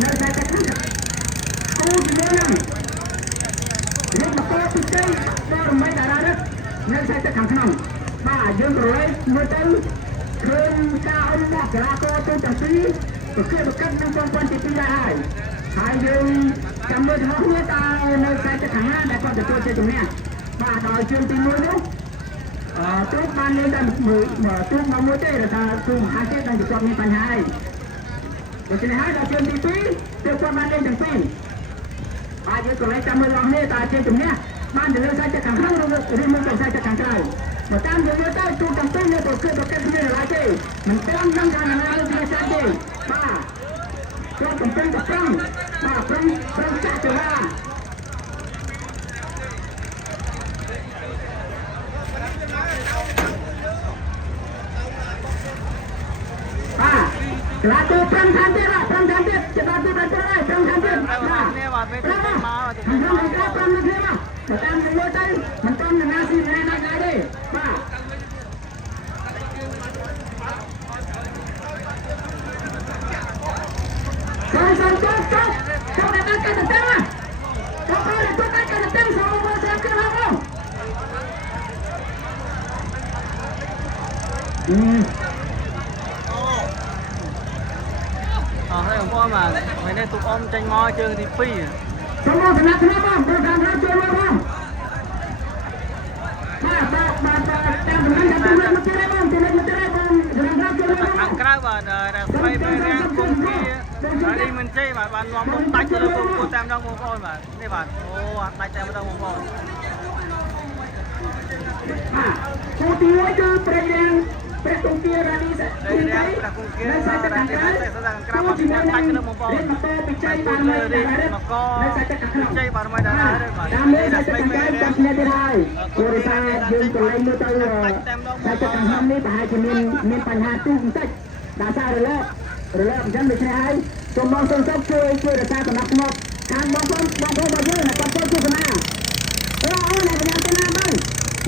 นั่นได้จับคุณที่เดินเรียนมาโตติดใจตัวไม่ได้แล้วนั่นใช่จะทำขนมป่าจึงรวยเมื่อเต็มคืนก้าวหน้าจะลาโตตัวจังสีก็คือประกันหนึ่งคนที่ได้หายยืนจำเลยท้องเนื้อตาในใจจะขังหน้าแต่ก่อนจะตัวเจ้าตรงนี้ป่าดอยเชื่อมตีมือนู้ตุ๊กมันนี่ดันมือตุ๊กมันมือเตะแต่ตุ๊กหาเจ้าดันจะจบมีปัญหาแต่ทีนี้หายเราเชื่อมตีปีตุ๊กมันเล่นจังปีอายุตัวไหนจำมือลองเนี่ยตาเจ้าตรงนี้บ้านเดือดใจจะขังข้างเราเรื่องมือกับใจจะขังไกลแต่ตามเดือดใจตุ๊กจังปีเนี่ยตัวคือตัวแก่ที่อะไรเจ้มันเต็มนั่งกันอะไรที่ไม่ใช่เจ้ป้าตัวจังปีกับป้าปรังจักรวาลลาตัวพรังทันเดียร์พรังทันเดียร์จะมาตัวกันได้พรังทันเดียร์มาพรังมาพรังมันก็พรังมันเท่มาแต่ตามยังโง่ใจมันต้นนาซีแน่นักได้เลยมาสองเข้าในตั้งกันเต็มมาเข้าในตัวตั้งกันเต็มสองคนสามคนห้องให้ผมพ่อมาไม่ได้ตุกอมใจงอเจอที่ปีสมมตินะบ้างโปรแกรมรับเจอมาบ้างมาแต่ผมนั่งจะตื่นมาเจอบ้างตื่นมาเจอบ้างเดี๋ยวรับเจอมาบ้างทางกลางว่าแต่ไปแรงคงที่อันนี้มันใช่แบบวันรวมลงตัดเลยกูแต้มดองมงคลแบบนี่แบบโอ้ตัดแต้มดองมงคลกูตีไว้คือประเด็นเป็นตรงที่ราดีสักทีไหนนั่นใช่จะขังกันกูจีนนั่งเล่นมาโตปิดใจบานไม่ได้นั่นใช่จะขังกันตามเลยใช่จะขังกันจับเนื้อได้กูได้ใช้ยืนตัวเล่นมือตัวใช่จะขังกันนี่แต่ให้ที่มีปัญหาตุ้งตัดด่าซาเรื่อยฉันไม่ใช่ให้จงมองส่งซับช่วยด่าซาสนับสนุนทางบางคนมาเยอะนะบางคนช่วยกันมาไหนเป็นยังไงบ้าง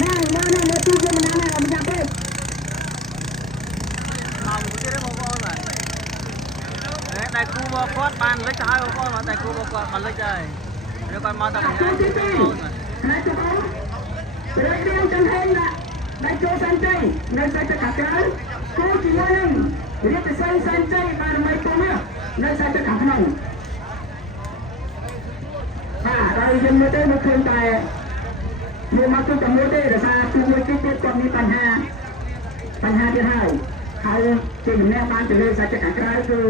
นั่นตู้เย็นมันนั่นเราไม่จำเป็นแต่ครูบอกว่าบ้านเล็กจะให้บอกว่าแต่ครูบอกว่ามันเล็กใจเดี๋ยวก่อนมาแต่ผมยังไม่รู้นายจุ๊บเรียนจังเฮงละนายโจสันใจนายใส่จะขัดกันกูจีนนั่งเรียนจะใส่สันใจมาทำไมตัวเนี่ยนายใส่จะขัดนั่งเรายังไม่ได้มาคืนแต่เมื่อมาตัวจำไม่ได้แต่ซาตัวมือคิดเด็ดก่อนมีปัญหาที่ให้เขาจริงแน่บ้านจะเลยใส่จะขัดกันคือ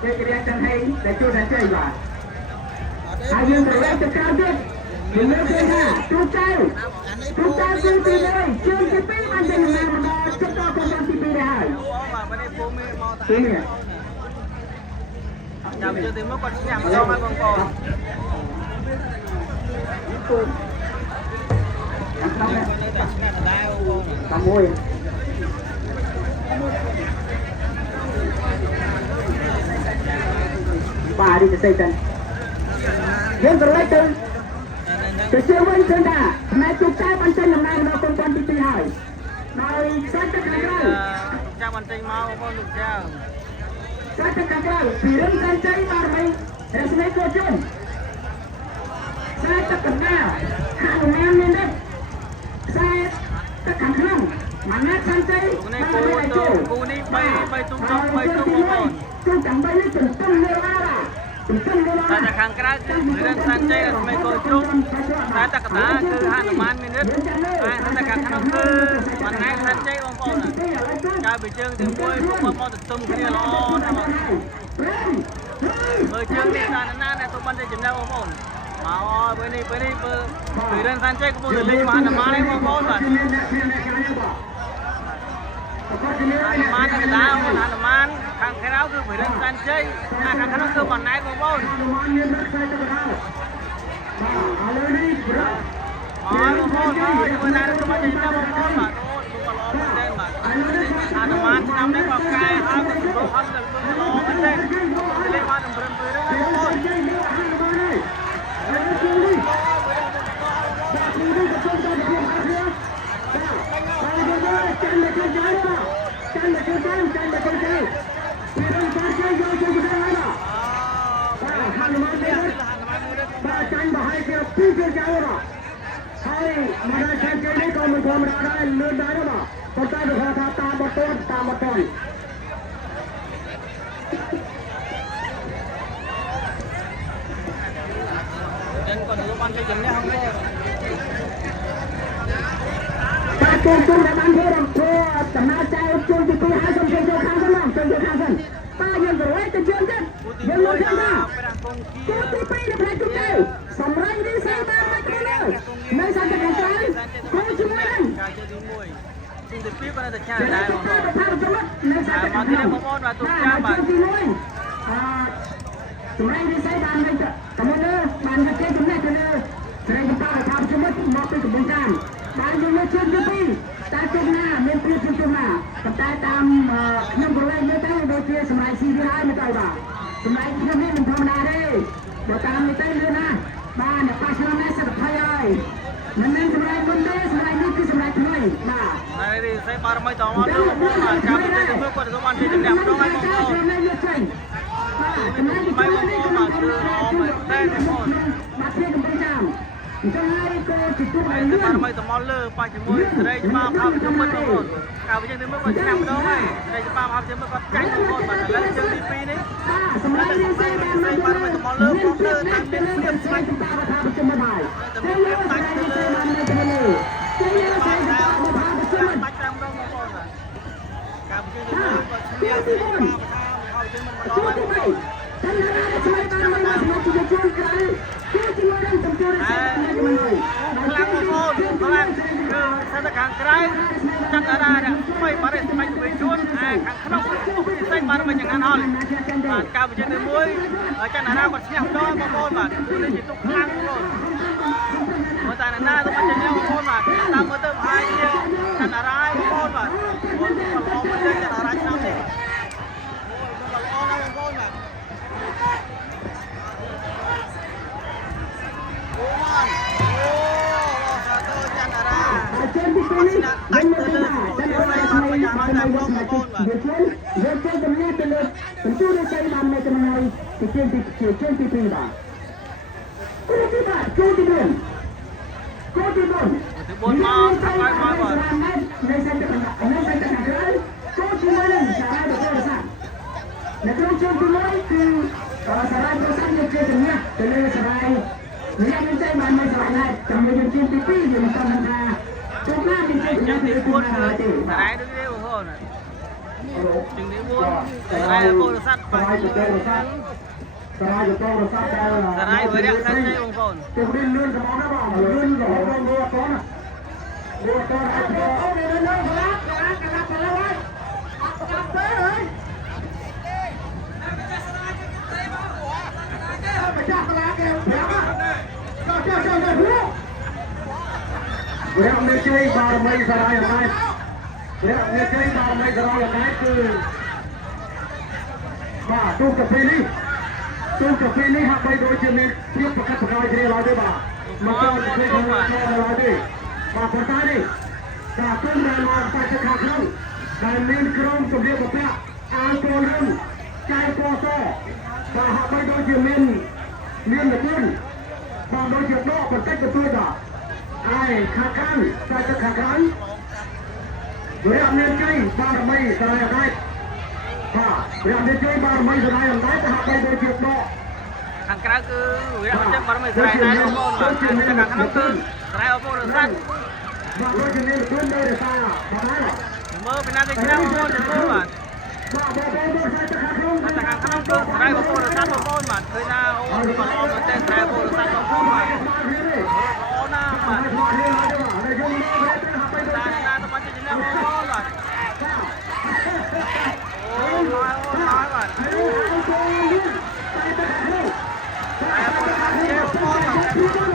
เรียนจังเฮงแต่โจสันใจว่าอายุเท่าไรจะกล้าเด็ดถึงเมื่อคืนทุกใจคือตีเลยเชื่อที่เป็นอันเป็นงานมาจุดต่อคนที่ปีได้ที่เนี่ยจำจุดที่เมื่อก่อนที่ยามเราไม่บังคับขโมยป่าดิจะใส่กันยังกระไรกันจะเชื่อว่าเชื่อได้แม้จุกใจมันใจอย่างไรเราคนที่ตีให้นายใส่จะกันกันเจ้ามันใจเมาก็ลูกเจ้าใส่จะกันกันปีเรื่องใจมาไหมเฮ้ยสมัยก่อนจนใส่จะกันกันหาหนุ่มแม่เนี่ยเด็กใส่จะกันกันมันแม่ใจมาไม่ได้โจ้กูนี่ไปตุ้มไปตุ้มก่อนจุกจังไปนี่จุดต้นเรือว่าล่ะ តែតែខាងក្រៅគឺរៀនសានជ័យស្មីកោជុំតែតែកតាគឺហនុមានមីនិតហើយតែខាងក្នុងគឺបណ្ណែកសានជ័យបងប្អូនកាលពីជើងទី1បងប្អូនទៅទុំគ្នាល្អណាស់បងមើលជើងនេះតាណាណាទៅបានតែចំណេះបងប្អូនមកពេលនេះពីរៀនសានជ័យកំពុងតែលេងមកហនុមានឯងបងប្អូនបាទហនុមានកតាហនុមានខាងក្រៅគឺវិរិយសានជ័យខាងក្នុងគឺបណ្ណែកបងប្អូនបងប្អូនមកមើលណាទៅមកចេញទៅបងប្អូនបាទអូនមកល្អមែនទេបាទហនុមានឆ្នាំនេះក៏កែហើយក៏ទៅហត់ទៅល្អមែនទេលេងមកតម្រឹមទៅបងប្អូនចាញ់បហើយគេពីគេចៅណាហើយមកដល់ចាញ់គេនេះក៏មិនធម្មតាដែរលឿនដែរណាប៉ុន្តែគេថាតាមបតនតាមបតនdan còn có ban chơi chấm nhá không đấy តែគង់បានធ្វើរំធ្វើដំណើរចៅជួយទី2ហើយសូមជួយចូលខាងសិនមកជួយចូលខាងសិនតាយើងទៅវិញទៅជឿនទៀតយើងមកទៀតណាគូទី2នៅផ្នែកជុំទៅសម្រាប់នេះស្អីបានមកទៅនៅសាច់តែខាងក្រៅគូជាមួយនឹងការchơiទី1ទី2បានតែឆាដែរបងប្អូនមកទីនេះបងប្អូនបាទទូចាបាទទី1សម្រាប់នេះស្អីបានទៅតាមលើបានទៅចេញចំណេះទៅលើស្រីតាថាជាមួយមកពីកំពង់ចាមបានយើងលើជើងទី2តែជុំណាមានព្រៀបជុំណាប៉ុន្តែតាមខ្ញុំប្រឡែងមើលទៅដូចជាសម្រាប់ស៊ីវាហើយមិនទៅបាទសម្រាប់ខ្ញុំនេះមិនធម្មតាទេបើតាមនេះទៅលឿនណាបាទអ្នកប៉ាឆ្នាំនេះសិទ្ធិហើយមិនមែនសម្រាប់មុនទេសម្រាប់នេះគឺសម្រាប់ថ្មីបាទហើយនេះស្អីបារមីតមកទៅបងប្អូនបាទចាំទៅធ្វើគាត់ទៅបានជិះជំនះម្ដងហើយបងប្អូនបាទចំណែកទី2នេះគឺល្អមែនតែបងប្អូនបាទព្រៀបកំពង់ចាមអញ្ចឹងហើយក៏ជាទូហើយទៅបានមកទៅមកលើប៉ះជាមួយស្រីច្បាប់ហើយជុំមិនបងប្អូនកាលវិញទៅមើលគាត់ឆ្នាំម្ដងហើយស្រីច្បាប់ហើយជាមួយគាត់ចាញ់បងប្អូនបាទឥឡូវជើងទី2នេះសម្រាប់នេះស្អីបានមកលើទៅមកលើបងលើតាមមានស្ទាបស្មាច់ តាថាប្រជុំបាយតែមានស្ទាបតាច់ទៅលើចេញលើស្អីបានមកថាប្រជុំបាច់5ដងបងប្អូនបាទកាលវិញទៅមើលគាត់ឈ្នះស្រីច្បាប់ថាហើយជើងមិនម្ដងហើយបងប្អូនតែណាស្អីបានមកសម្រាប់ជាជួនក្រៅគឺជាមួយនឹងចំនួនខ្លាំងបងប្អូនខ្លាំងគឺសិតខាងក្រៅចាត់តារានេះមិនបារេស្បែកទៅជួនខាងក្នុងពិសេសបានមកយ៉ាងណាហល់បាទកាលវិជាទី1ចាត់តារាគាត់ឈ្នះម្ដងបងប្អូនបាទគឺនេះជាទុកខ្លាំងបងប្អូនមើលតាណាទៅមិនចាញ់បងប្អូនបាទតាមមើលទៅប្រហែលជាចាត់តារាបងប្អូនបាទបងប្អូនល្អមែនទេចាត់តារាឆ្នាំនេះអូល្អណាស់បងប្អូនបាទចេញពីទីនេះវិញមកទីណាតែនៅតែស្មីបានតែមកបងប្អូនបាទយើងចេញចំណេះទៅលើបញ្ជូនស្អីបានមកចំណៃទីចេញពី2បាទគូទីបាទគូទី4មកខាងក្រៅមកបាទនៅសេនទៅខាងក្រៅគូជាមួយនឹងសារ៉ាយទៅសានៅក្នុងជើងទី1គឺសារ៉ាយទៅសាយកចំណេះទៅលើសារ៉ាយនេះមិនចេញបានមិនស្រឡាញ់ដែរចំណុចយើងជិះទី2យើងមិនដឹងថាជុំណាមានជិះទី4គឺសារ៉ាយដូចទេបងប្អូនជិះទី4សារ៉ាយពោធិ៍សាត់បាទសារ៉ាយទៅរសាត់សារ៉ាយទៅរសាត់តែសារ៉ាយវិរៈសាច់ទេបងប្អូនទៅលឿនកំងណាបងលឿនរហូតដល់ងូអត់តណាងូអត់តអត់អូននៅនៅខ្លះកាត់ទៅហើយអត់កាត់ទៅហើយម្ចាស់សាលាគេប្រាប់ព្រះមេជ័យបារមីសារ៉ាយអង្កែតព្រះមេជ័យបារមីសារ៉ាយអង្កែតគឺបាទទូកាហ្វេនេះហាក់បីដូចជាមានភាពប្រកាសប្រកាយគ្នាឡើយទេបាទមកចូលកាហ្វេខាងឡើយទេបាទប៉ុន្តែនេះបាទគុំដែលមកបច្ចុប្បន្នខាងក្នុងដែលមានក្រុមសម្ភារបំពាក់អាវពណ៌លឿងចែកពណ៌សបាទហាក់បីដូចជាមាននគរបាទដូចជាដកបន្តិចបន្តួចបាទហើយខាងខាងតែទឹកខាងក្រៅព្រះមានជ័យបារមីសារ៉ាយអង្កែតបាទព្រះមានជ័យបារមីសារ៉ាយអង្កែតហាក់បីដូចជាដក ខាងក្រៅគឺវាអត់ចេះបារមីស្រ័យដែរបងប្អូនបាទខាងក្នុងគឺស្រ័យអពរសាច់ មកដូចជាមានខ្លួននៅរសាបងហើយ មើលពីណាគេឆ្នាំបងប្អូនមើលបាទ បាទបងប្អូនមើលសាច់ទៅខាងក្នុង តែខាងក្នុងគឺស្រ័យអពរសាច់បងប្អូនបាទឃើញថាអូបាទល្អមែនទែនស្រ័យអពរសាច់បងប្អូនបាទល្អណាស់បាទតែណាទៅបាច់ជាអ្នកបងប្អូនបាទអូមកបាទ Saya pun kasih pun, saya pun kasih pun, saya pun kasih pun,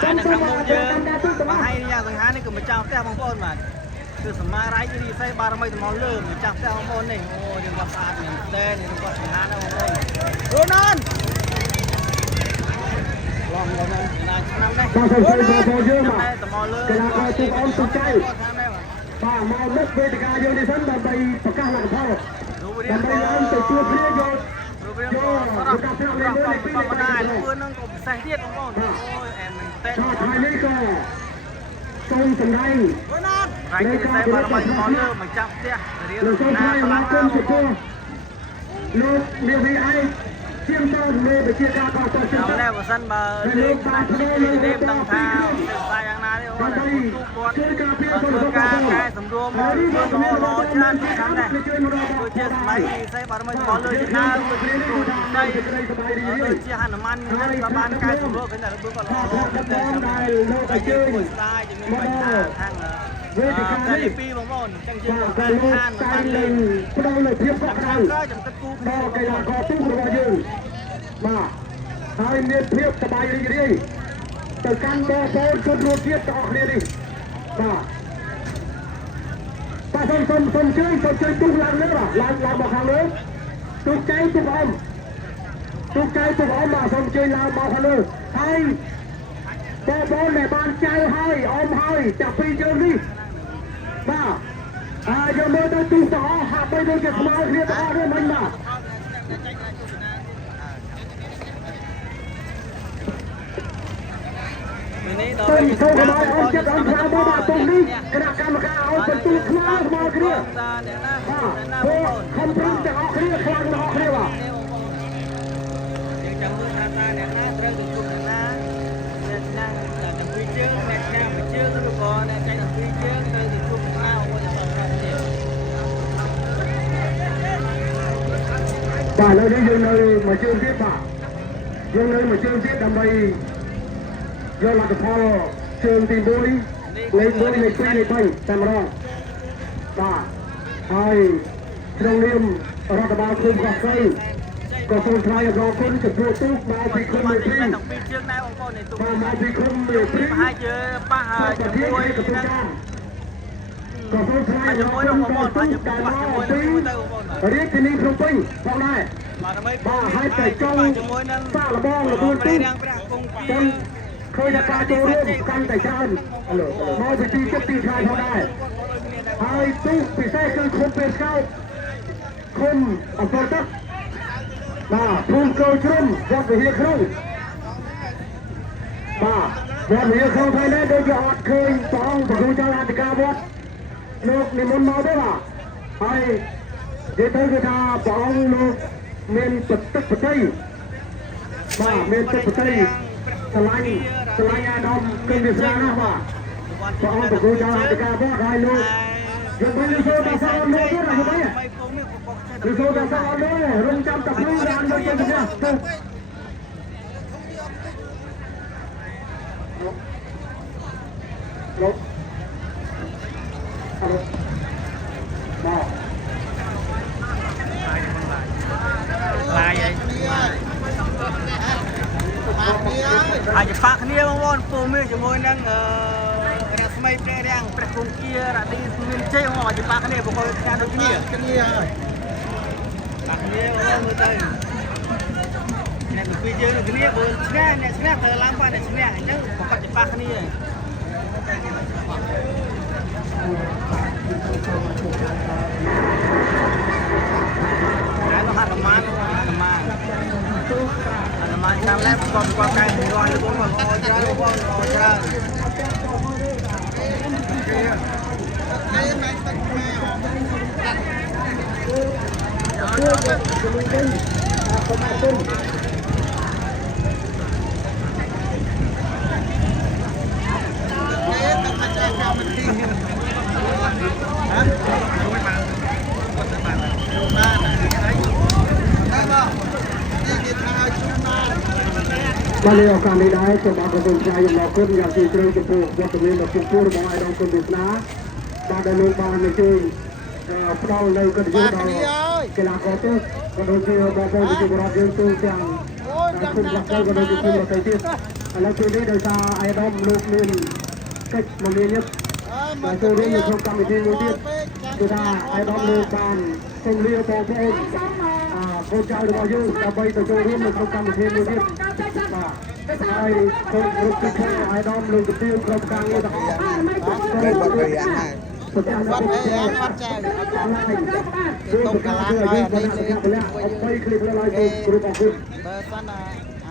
Ai nak kamu je, bahai ni yang tengah ni ke macam teh bang pon mat. Ke semarai jadi saya baramai mau le macam teh bang pon ni. Oh dia buat saat ni, teh ni buat tengah dah bang pon. Ronan. Long Ronan, nak senam deh. Ronan. Mau le. Kenapa tu on tu cai? Pak mau mek wetaka yo di sanaដើម្បីប្រកាសលទ្ធផលដើម្បីឡើងទៅជួបគ្នាយកសារៈធម្មតាលឿននឹងក៏ពិសេសទៀតបងប្អូនអូយអែមមែនតើថ្ងៃនេះក៏សូមសម្ដែងថ្ងៃនេះតែបារមីមកលើមកចាប់ផ្ទះរៀនណាកន្លងមកលោកមានវិអីជាងតើមេវិជាការក៏ទៅចាំដែរបើសិនបើលេខតាមគ្នានេះមិនដឹងថាសិក្សាយ៉ាងណាទេអូនទូគាត់ធ្វើការកែសម្រួលមកធ្វើល្អច្រើនឆ្នាំដែរដូចជាសម័យសេបារមីមកលើជាណាដូចជាគ្រូដីដូចជាហនុមាននេះក៏បានកែសម្រួលឃើញតែរបៀបក៏ល្អមែនទេតែយើងគួរស្ដាយជំនាញបញ្ហាខាងតែលីពីបងប្អូនអញ្ចឹងយើងបានខានបានលេងផ្ដល់នូវភាពកក់ក្ដៅដល់កីឡាករទូរបស់យើងបាទហើយមានភាពសប្បាយរីករាយទៅកាន់បងប្អូនជនរួមជាតិទាំងអស់គ្នានេះបាទសូមជួយទូឡើងលើឡើងមកខាងលើទូចៃទូអមបាទសូមជួយឡើងមកខាងលើហើយបងប្អូនដែលបានចៅហើយអមហើយចាប់ពីយើងនេះបាទយកមើលទៅទូទាំងអស់ហាក់បីដូចជាស្មើគ្នាទាំងអស់នេះមិញបាទទៅចូលកន្លែងអស់ចិត្តអស់ខ្លាំងមកបាទតុងនេះគណៈកម្មការឲ្យបន្ទូខ្លាំងស្មើគ្នាបាទខំប្រឹងទាំងអស់គ្នាខ្លាំងទាំងអស់គ្នាបាទយើងចាំមើលថាតើអ្នកណាត្រូវទៅជួបអ្នកណាអ្នកណាទាំងពីរជើងអ្នកណាមួយជើងឬក៏អ្នកចៃទាំងពីរជើងទៅជួបអ្នកណាអូនដល់ប្រាក់ទៀតបាទឥឡូវនេះយើងនៅមួយជើងទៀតបាទយើងនៅមួយជើងទៀតដើម្បីយកលទ្ធផលជើងទី1លេខ1លេខ2លេខ3តែម្ដងបាទហើយក្នុងនាមរដ្ឋបាលឃុំកោះស្រីក៏សូមថ្លែងអំណរគុណចំពោះទូកមកពីឃុំលេខ2ទាំងពីរជើងដែរបងប្អូននេះទូកមកពីឃុំលេខ2ប្រហែលជាប៉ះជាមួយនឹងក៏សូមថ្លែងអំណរគុណបងប្អូនប្រហែលជាប៉ះជាមួយនឹងទៅបងប្អូនរាជធានីភ្នំពេញផងដែរបាទហើយតែចង់សាកល្បងល្បឿនទូកឃើញថាការចូលរួមកាន់តែច្រើនមកពីទីចិត្តទីឆ្ងាយផងដែរហើយទូកពិសេសគឺឃុំពេលស្កោតឃុំអំពើទឹកបាទភូមិកោជ្រុំវត្តវិហារក្នុងបាទវត្តវិហារក្នុងថ្ងៃនេះដូចជាអត់ឃើញព្រះអង្គព្រះគ្រូចៅអធិការវត្តលោកនិមន្តមកទេបាទហើយនិយាយទៅគឺថាព្រះអង្គលោកមានទឹកបតីបាទមានទឹកបតីឆ្លាញ់អាដាមគិនវិសាណាស់បាទព្រះអង្គព្រះគ្រូចៅអធិការវត្តហើយលោកយើងមិនសូវតែសល់លោកទៀតណាបងគឺសូមតែសល់លោករំចាំតែខ្លួនបានដូចជានេះទៅលោកអរបាទឡាយអាចប៉ាក់គ្នាបងប្អូនពូមីជាមួយនឹង ថ្មីព្រះរាំងព្រះគង្គារ៉ាឌីមានជ័យមកជាបាក់គ្នាបុគ្គលការដូចគ្នាហើយបាក់គ្នាមើលទៅអ្នកពីយើងគ្នាបើឈ្នះអ្នកឈ្នះត្រូវឡើងបាត់អ្នកឈ្នះអញ្ចឹងប្រកាសជាបាក់គ្នាហាត់ម៉ានចាំឡែគាត់កែមួយរយបងបងច្រើនបងច្រើនมาเลยออกการในได้จะบอกกับคนชายอย่างเราคนอยากจะเจอจะพูดว่าตัวเองแบบพูดบอกไอ้เราคนดุนะบางในโรงพยาบาลในช่วยเราเลยก็จะเรากีฬาโคตรก็โดนเจอบอลที่จะรับเรื่องตัวอย่างคุณรักเราก็โดนจะคุณมาใส่ที่แล้วช่วยได้โดยตาไอ้เราลูกนี่ก็มันเรียนมาช่วยได้ในโครงการที่มือที่คือถ้าไอ้เราลูกบ้านต้องเรียกบอกเองคนชายเราอยู่เราไปตัวช่วยในโครงการที่มือที่ไอ้คนรูปที่ไอ้ดอมลูกที่โครงการนี้ต่างเป็นบทเรียนให้วัดแจ้งตรงกลางหน่อยนี่ไปคลิปแล้วไล่กรุ๊ปของคุณเบอร์สั้น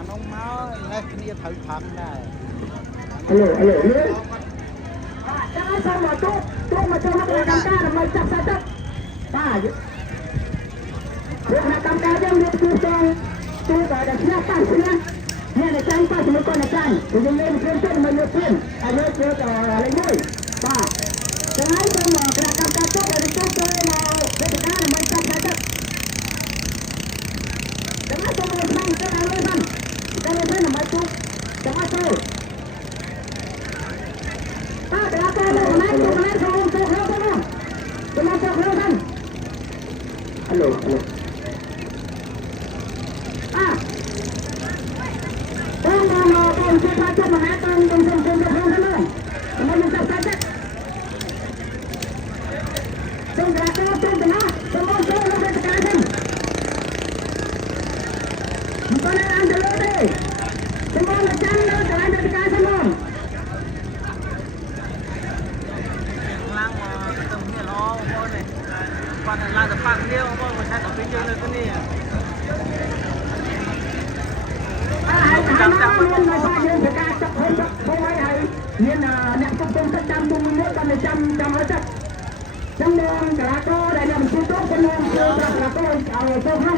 น้องเมาส์เล็กนี่ถือพันได้ฮัลโหลเนี่ยจะให้ส่งมาตุ๊กมาเจอนักเรียนกำการทำไมจับใส่จับป้าเรื่องนักกำการยังเรียนตัวตัวแต่เชื่อตั้งเชื่อเนี่ยในใจป้าสมัยก่อนในใจผมยังเล่นเพื่อนเต้นมาเยอะเพื่อนอะไรเจอแต่อะไรด้วยป้าจะให้ส่งมากระกำการตุ๊กอะไรตุ๊กเลยมาเรื่องการทำไมจับใส่จับจะให้ส่งมาตั้งจะอะไรบ้างจะไม่ใช่ทำไมตุ๊กจะไม่ใช่ป้าเดี๋ยวตัวเราไหนตัวไหนส่งตัวเราตัวเราตัวเราตัวเรากันฮัลโหลป้าต้องช่วยพาเจ้ามาหาตอนต้องส่งตัวเรากันเลยมันไม่จับใส่จับส่งกระเป๋าส่งตัวนะส่งตัวเราไปจัดการกันมันก็เลยอันเดียวเลยส่งตัวเราจังเลยจะให้จัดการกันมั้งล้างมาตึงเนี่ยล้อพอเนี่ยก่อนล้างแต่ปากเดียวพอมาใช้ต่อไปเยอะเลยตัวนี้จำมันเงินมาใช้เงินจะการจับคนจับพวกไว้ให้เงินเนี่ยต้องจำตัวมึงเยอะกันเลยจำอะไรจับจำเงินกระโดดได้เนี่ยมันซื้อโต๊ะคนนึงซื้อกระโดดเอาโต๊ะห้อง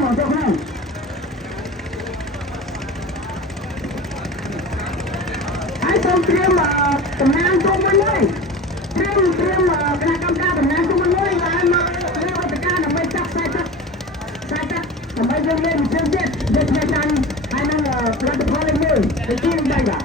ไอ้ต้องเตรียมตำนานตรงมันเลยเตรียมคณะกรรมการตำนานตรงมันเลยมาเรื่องราชการทำไมจับใส่จับทำไมเล่นเชื่อมเด็ดไม่ทันไอ้นั่นรัฐบาลเลยไอ้ที่ได้ละ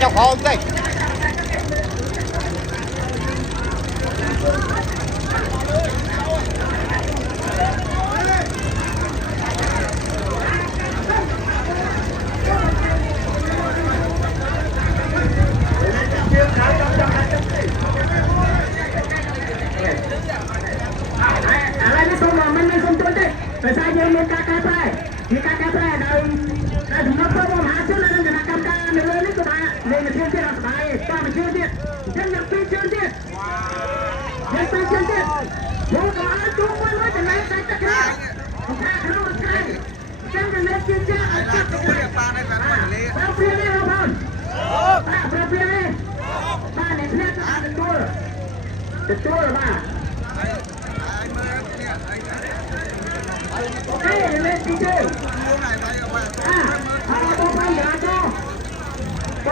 เจ้าของสิอะไรไม่สมมันไม่สมตัวเด็กแต่ใจเย็นมีการแก้ไขได้ถึงเราเพิ่มมหาเชื่อในคณะกรรมการในเรื่องนี้ก็ได้ในเชื่อที่เราสบายป้าไม่เชื่อที่ยังอยากเป็นเชื่อที่ยังเป็นเชื่อที่เราก็หาจุดมันว่าจะไหนใส่ตะกร้าของข้าเขาใกล้ยังจะเล่นเชื่อที่จับตัวป้าในการมาเลยป้าเปลี่ยนเลยครับป้าเปลี่ยนเลยป้าเนี่ยเปลี่ยนตัวป้าโอเคเล่นจริงๆ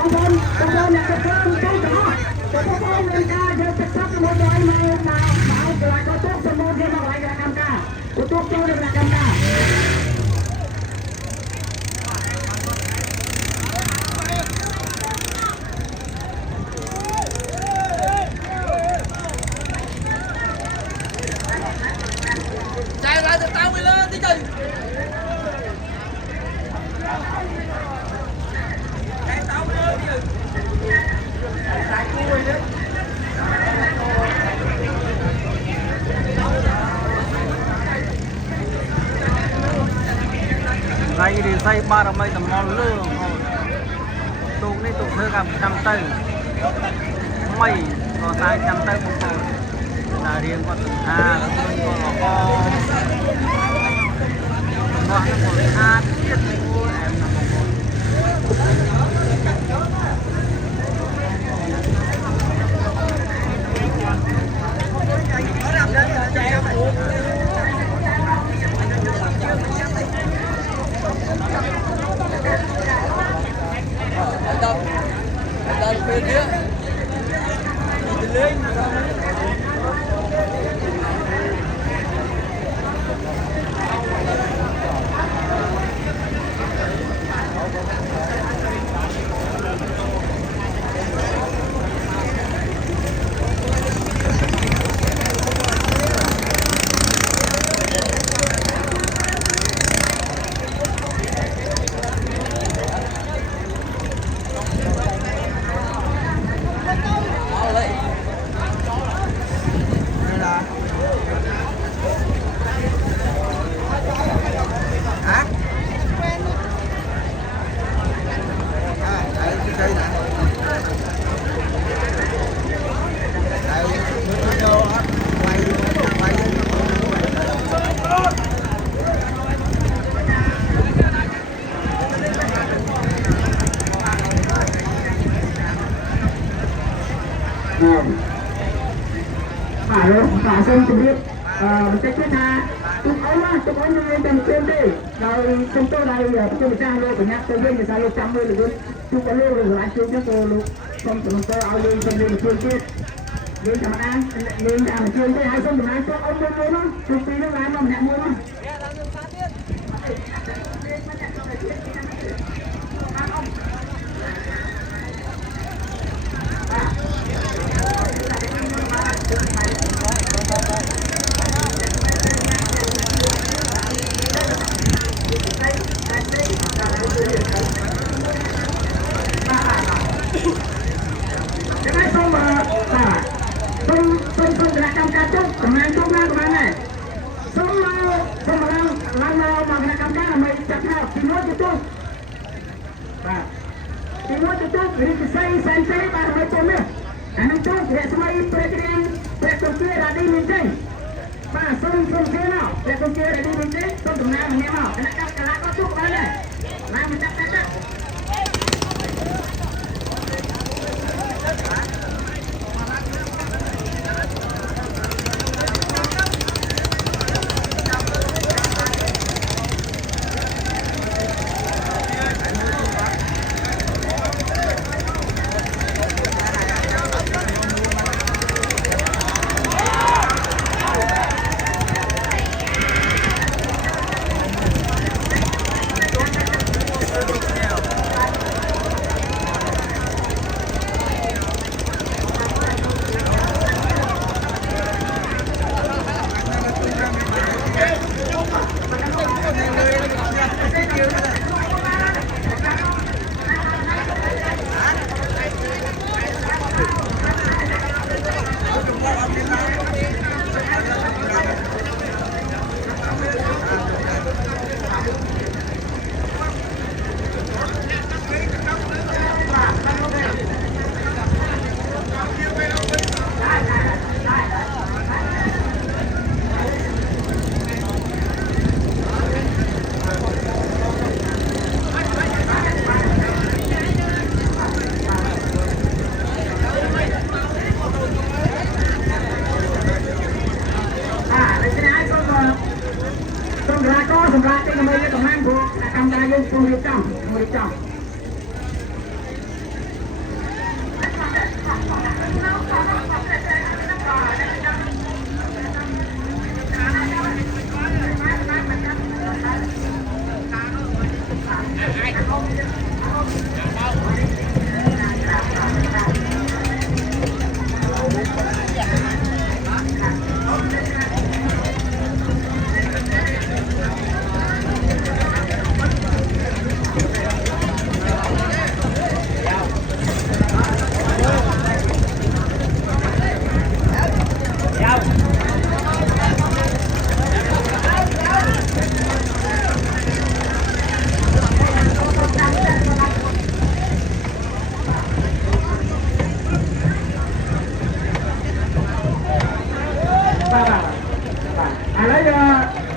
បងប្អូនអ្នកទៅធ្វើចូលទៅទៅបងប្អូនមានការយកទឹកសាប់ជាមួយឲ្យមកកន្លែងក៏ទុកសម្បូរជាមកកន្លែងគណៈកម្មការក៏ទុកចូលនៅគណៈកម្មការxây ba là mấy tầm mòn lương tụi này tụi thưa gặp trăm tư mày có sai trăm tư một thôi là riêng con từng ha là con là con nó còn ha thiết em là một con bà xem chụp biết cái ta chụp ống như tầm trên đi rồi chúng tôi đây chúng tôi trang luôn của nhạc tôi bên người ta luôn 100 luôn chụp vào luôn rồi lại chụp cho tôi luôn xong chúng tôi ao luôn xong lên phương tiết lên thằng ăn lên thằng trên cái hai xong rồi hai cho ông luôn nó chụp tí nó làm nhạc luôn nó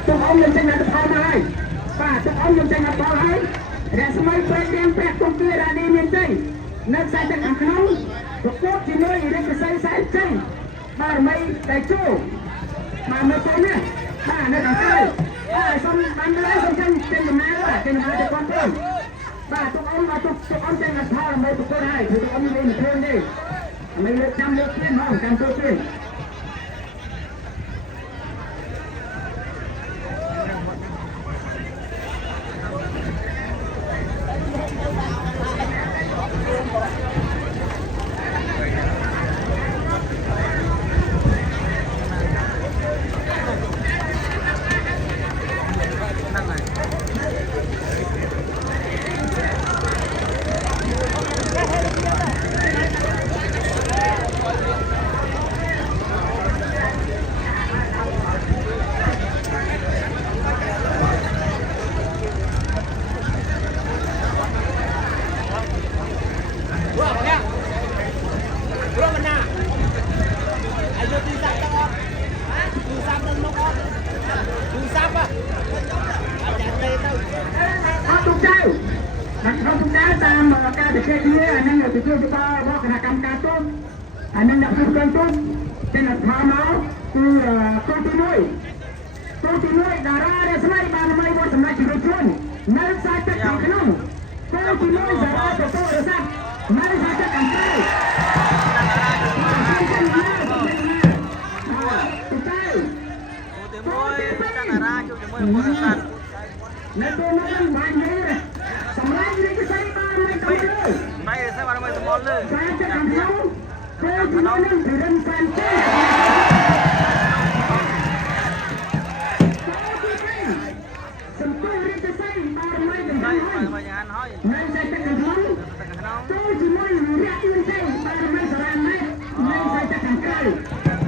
ទុកអមនឹងចេញទៅផលមកហើយបាទទុកអមនឹងចេញទៅផលហើយរស្មីពេលទៀងប្រាក់ទុំពីរ៉ាឌីមានចេញនៅខ្សែទឹកខាងក្នុងប្រកបជាមួយរិទ្ធិស័យសែនចេញបារមីតែជួមកមើលទៅនេះបាទនៅខាងក្រៅបាទសូមបានលើសូមចេញដំណើរបាទចេញដំណើរទៅគាត់ទៅបាទទុកអមមកទុកអមចេញទៅផលមើលប្រកបហើយគឺទុកអមមានមិនធ្វើទេមិនលើកចាំលើកទៀតមកចាំទៅទៀតការពិសេសនេះអានឹងទទួលស្គាល់របស់គណៈកម្មការទូតអានឹងអ្នកគ្រប់គ្រងទូតចេញអធិមកគឺទូទី1តារារស្មីបានថ្មីមកសម្រាប់ជីវិតខ្លួននៅខ្សែទឹកខាងក្នុងទូទី1តារាទទួលរសានៅខ្សែទឹកខាងក្រៅនៅពេលនេះបាននិយាយសម្រាប់នេះគឺស្អីបានមិនទៅលើមិនទេស្អីបានមិនទៅលើតែតែខាងក្នុងគឺក្នុងនឹងពីរិនសានទេសំទោរីទៅស្អីបានមិនទៅលើហើយនៅតែខាងក្នុងចូលជាមួយរាជវិស័យបានមិនសរាននេះនៅតែខាងក្រៅ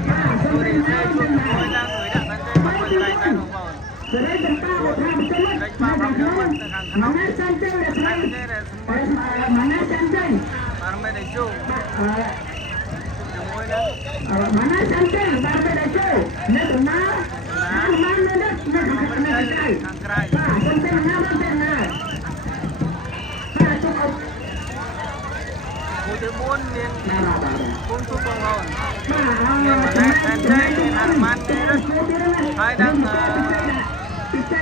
បាទសូមរៀបចំនឹងមួយដល់មួយដាក់បានទៅមកត្រៃតែបងប្អូនសេរីចំតាមកថាមិនទៅលេចមកខាងក្នុងមកនេះចាំទៅរស្មីមកនេះចាំទៅបានមិនได้ជួជាមួយនឹងមកនេះចាំទៅបានមិនได้ជួនៅដំណើរបាននៅនេះនៅខាងក្រៅបាទចាំទៅណាបានទៅណាបាទជុំអត់គូទី4មានគុំទូបងឡូនមានមកនេះចាំទៅមានអារម៉ាន់ទេហើយដល់ពីใจ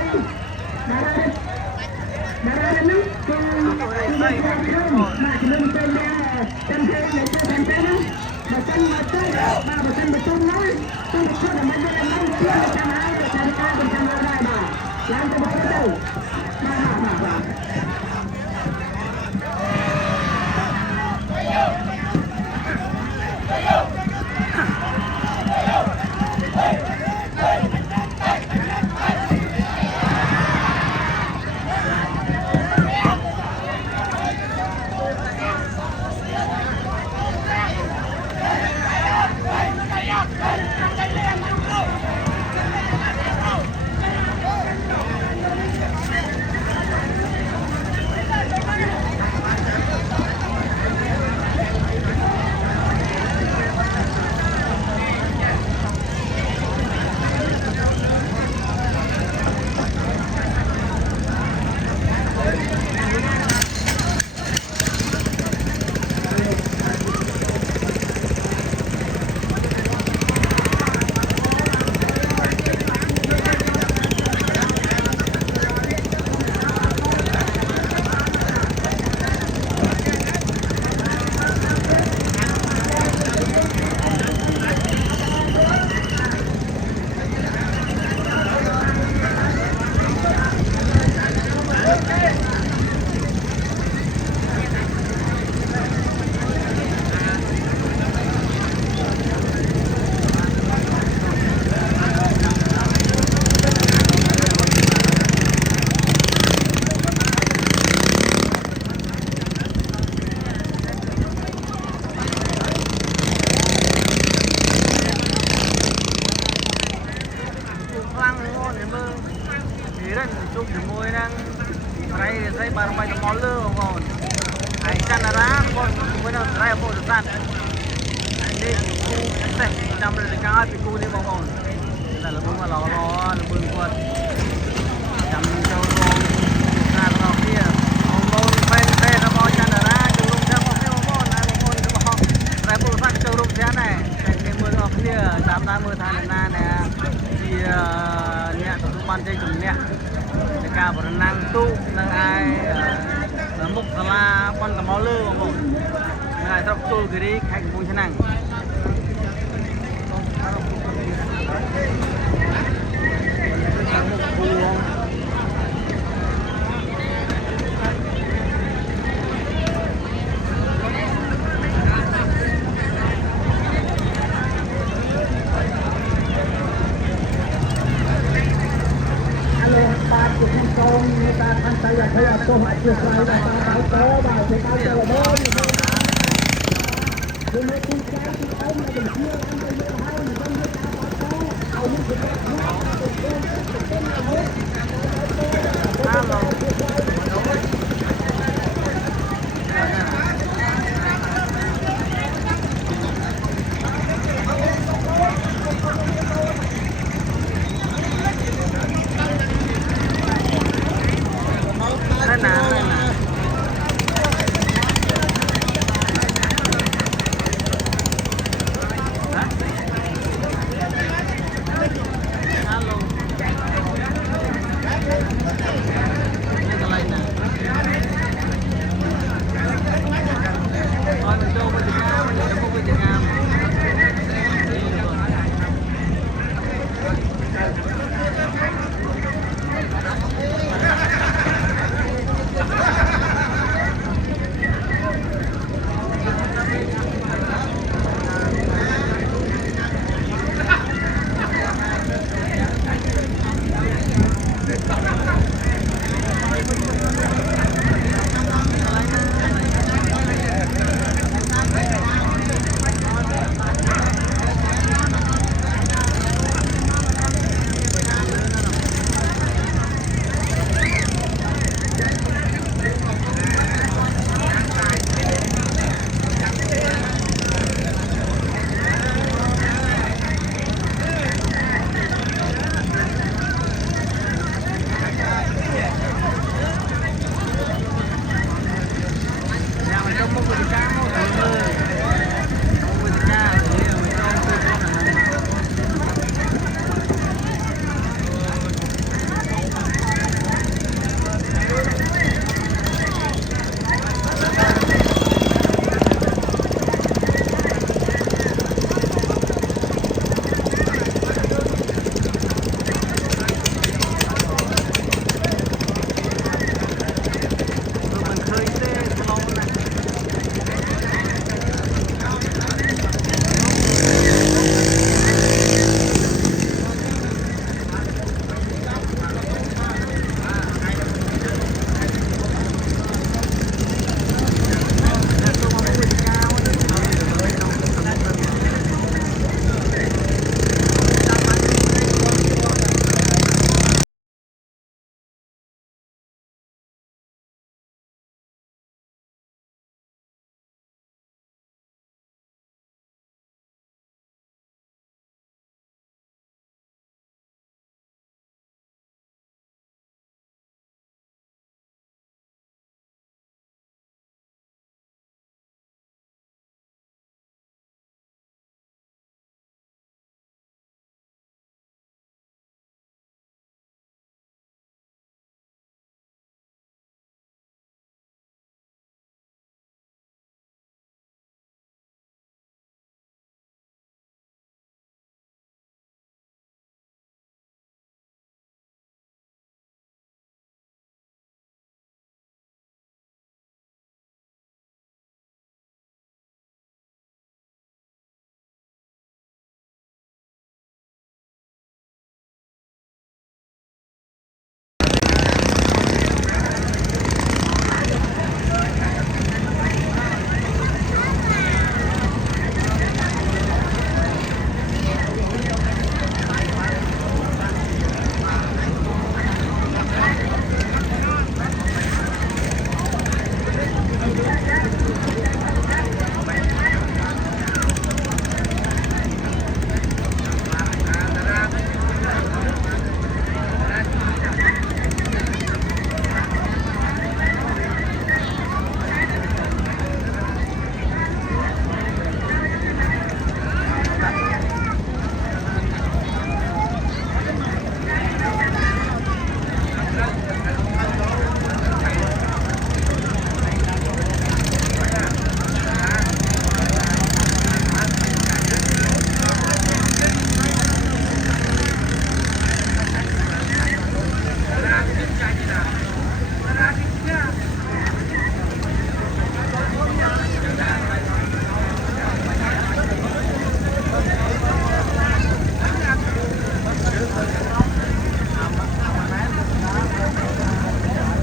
ដល់នេះគឺស្អីមកខ្ញុំទៅចាំទៅនៅទៅចាំទៅណាមកចាំមកទៅបាទមកចាំមកទៅណាទៅទៅមកទៅមកទៅចាំហើយទៅចាំការទៅចាំដែរបាទឡើងទៅមកទៅបាទបានមិនមកលើបងប្អូនហើយកាណារ៉ាគាត់មួយនៅស្រែពោធិ៍សាត់នេះគូផ្សេងចាំរកការឲ្យពីគូនេះបងប្អូន là bưng mà lò là bưng quật chấm châu rong ra lò kia ông môn phê nó bò chân ở ra châu rong theo một môn này một môn nó bò lại bộ phát châu rong thế này cái mưa đó kia tám tám mưa tháng na nè thì nhẹ tổ chức ban chơi chừng nhẹ cái ca của năng tu năng ai mục là con cầm máu lư một này tập tu cái đi khách cũng thế này người ta tham gia là thấy là câu hỏi chưa sai là ta báo tố vào thì ta chờ đón nhưng mà khi cái ông là mình chưa ăn được nhiều hơn thì không biết ta báo tốเอาnhững cái đó nó được tên là hết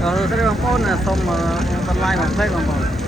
ស្រីបងប្អូនសូមបន្លាយមកផ្លេចបងប្អូន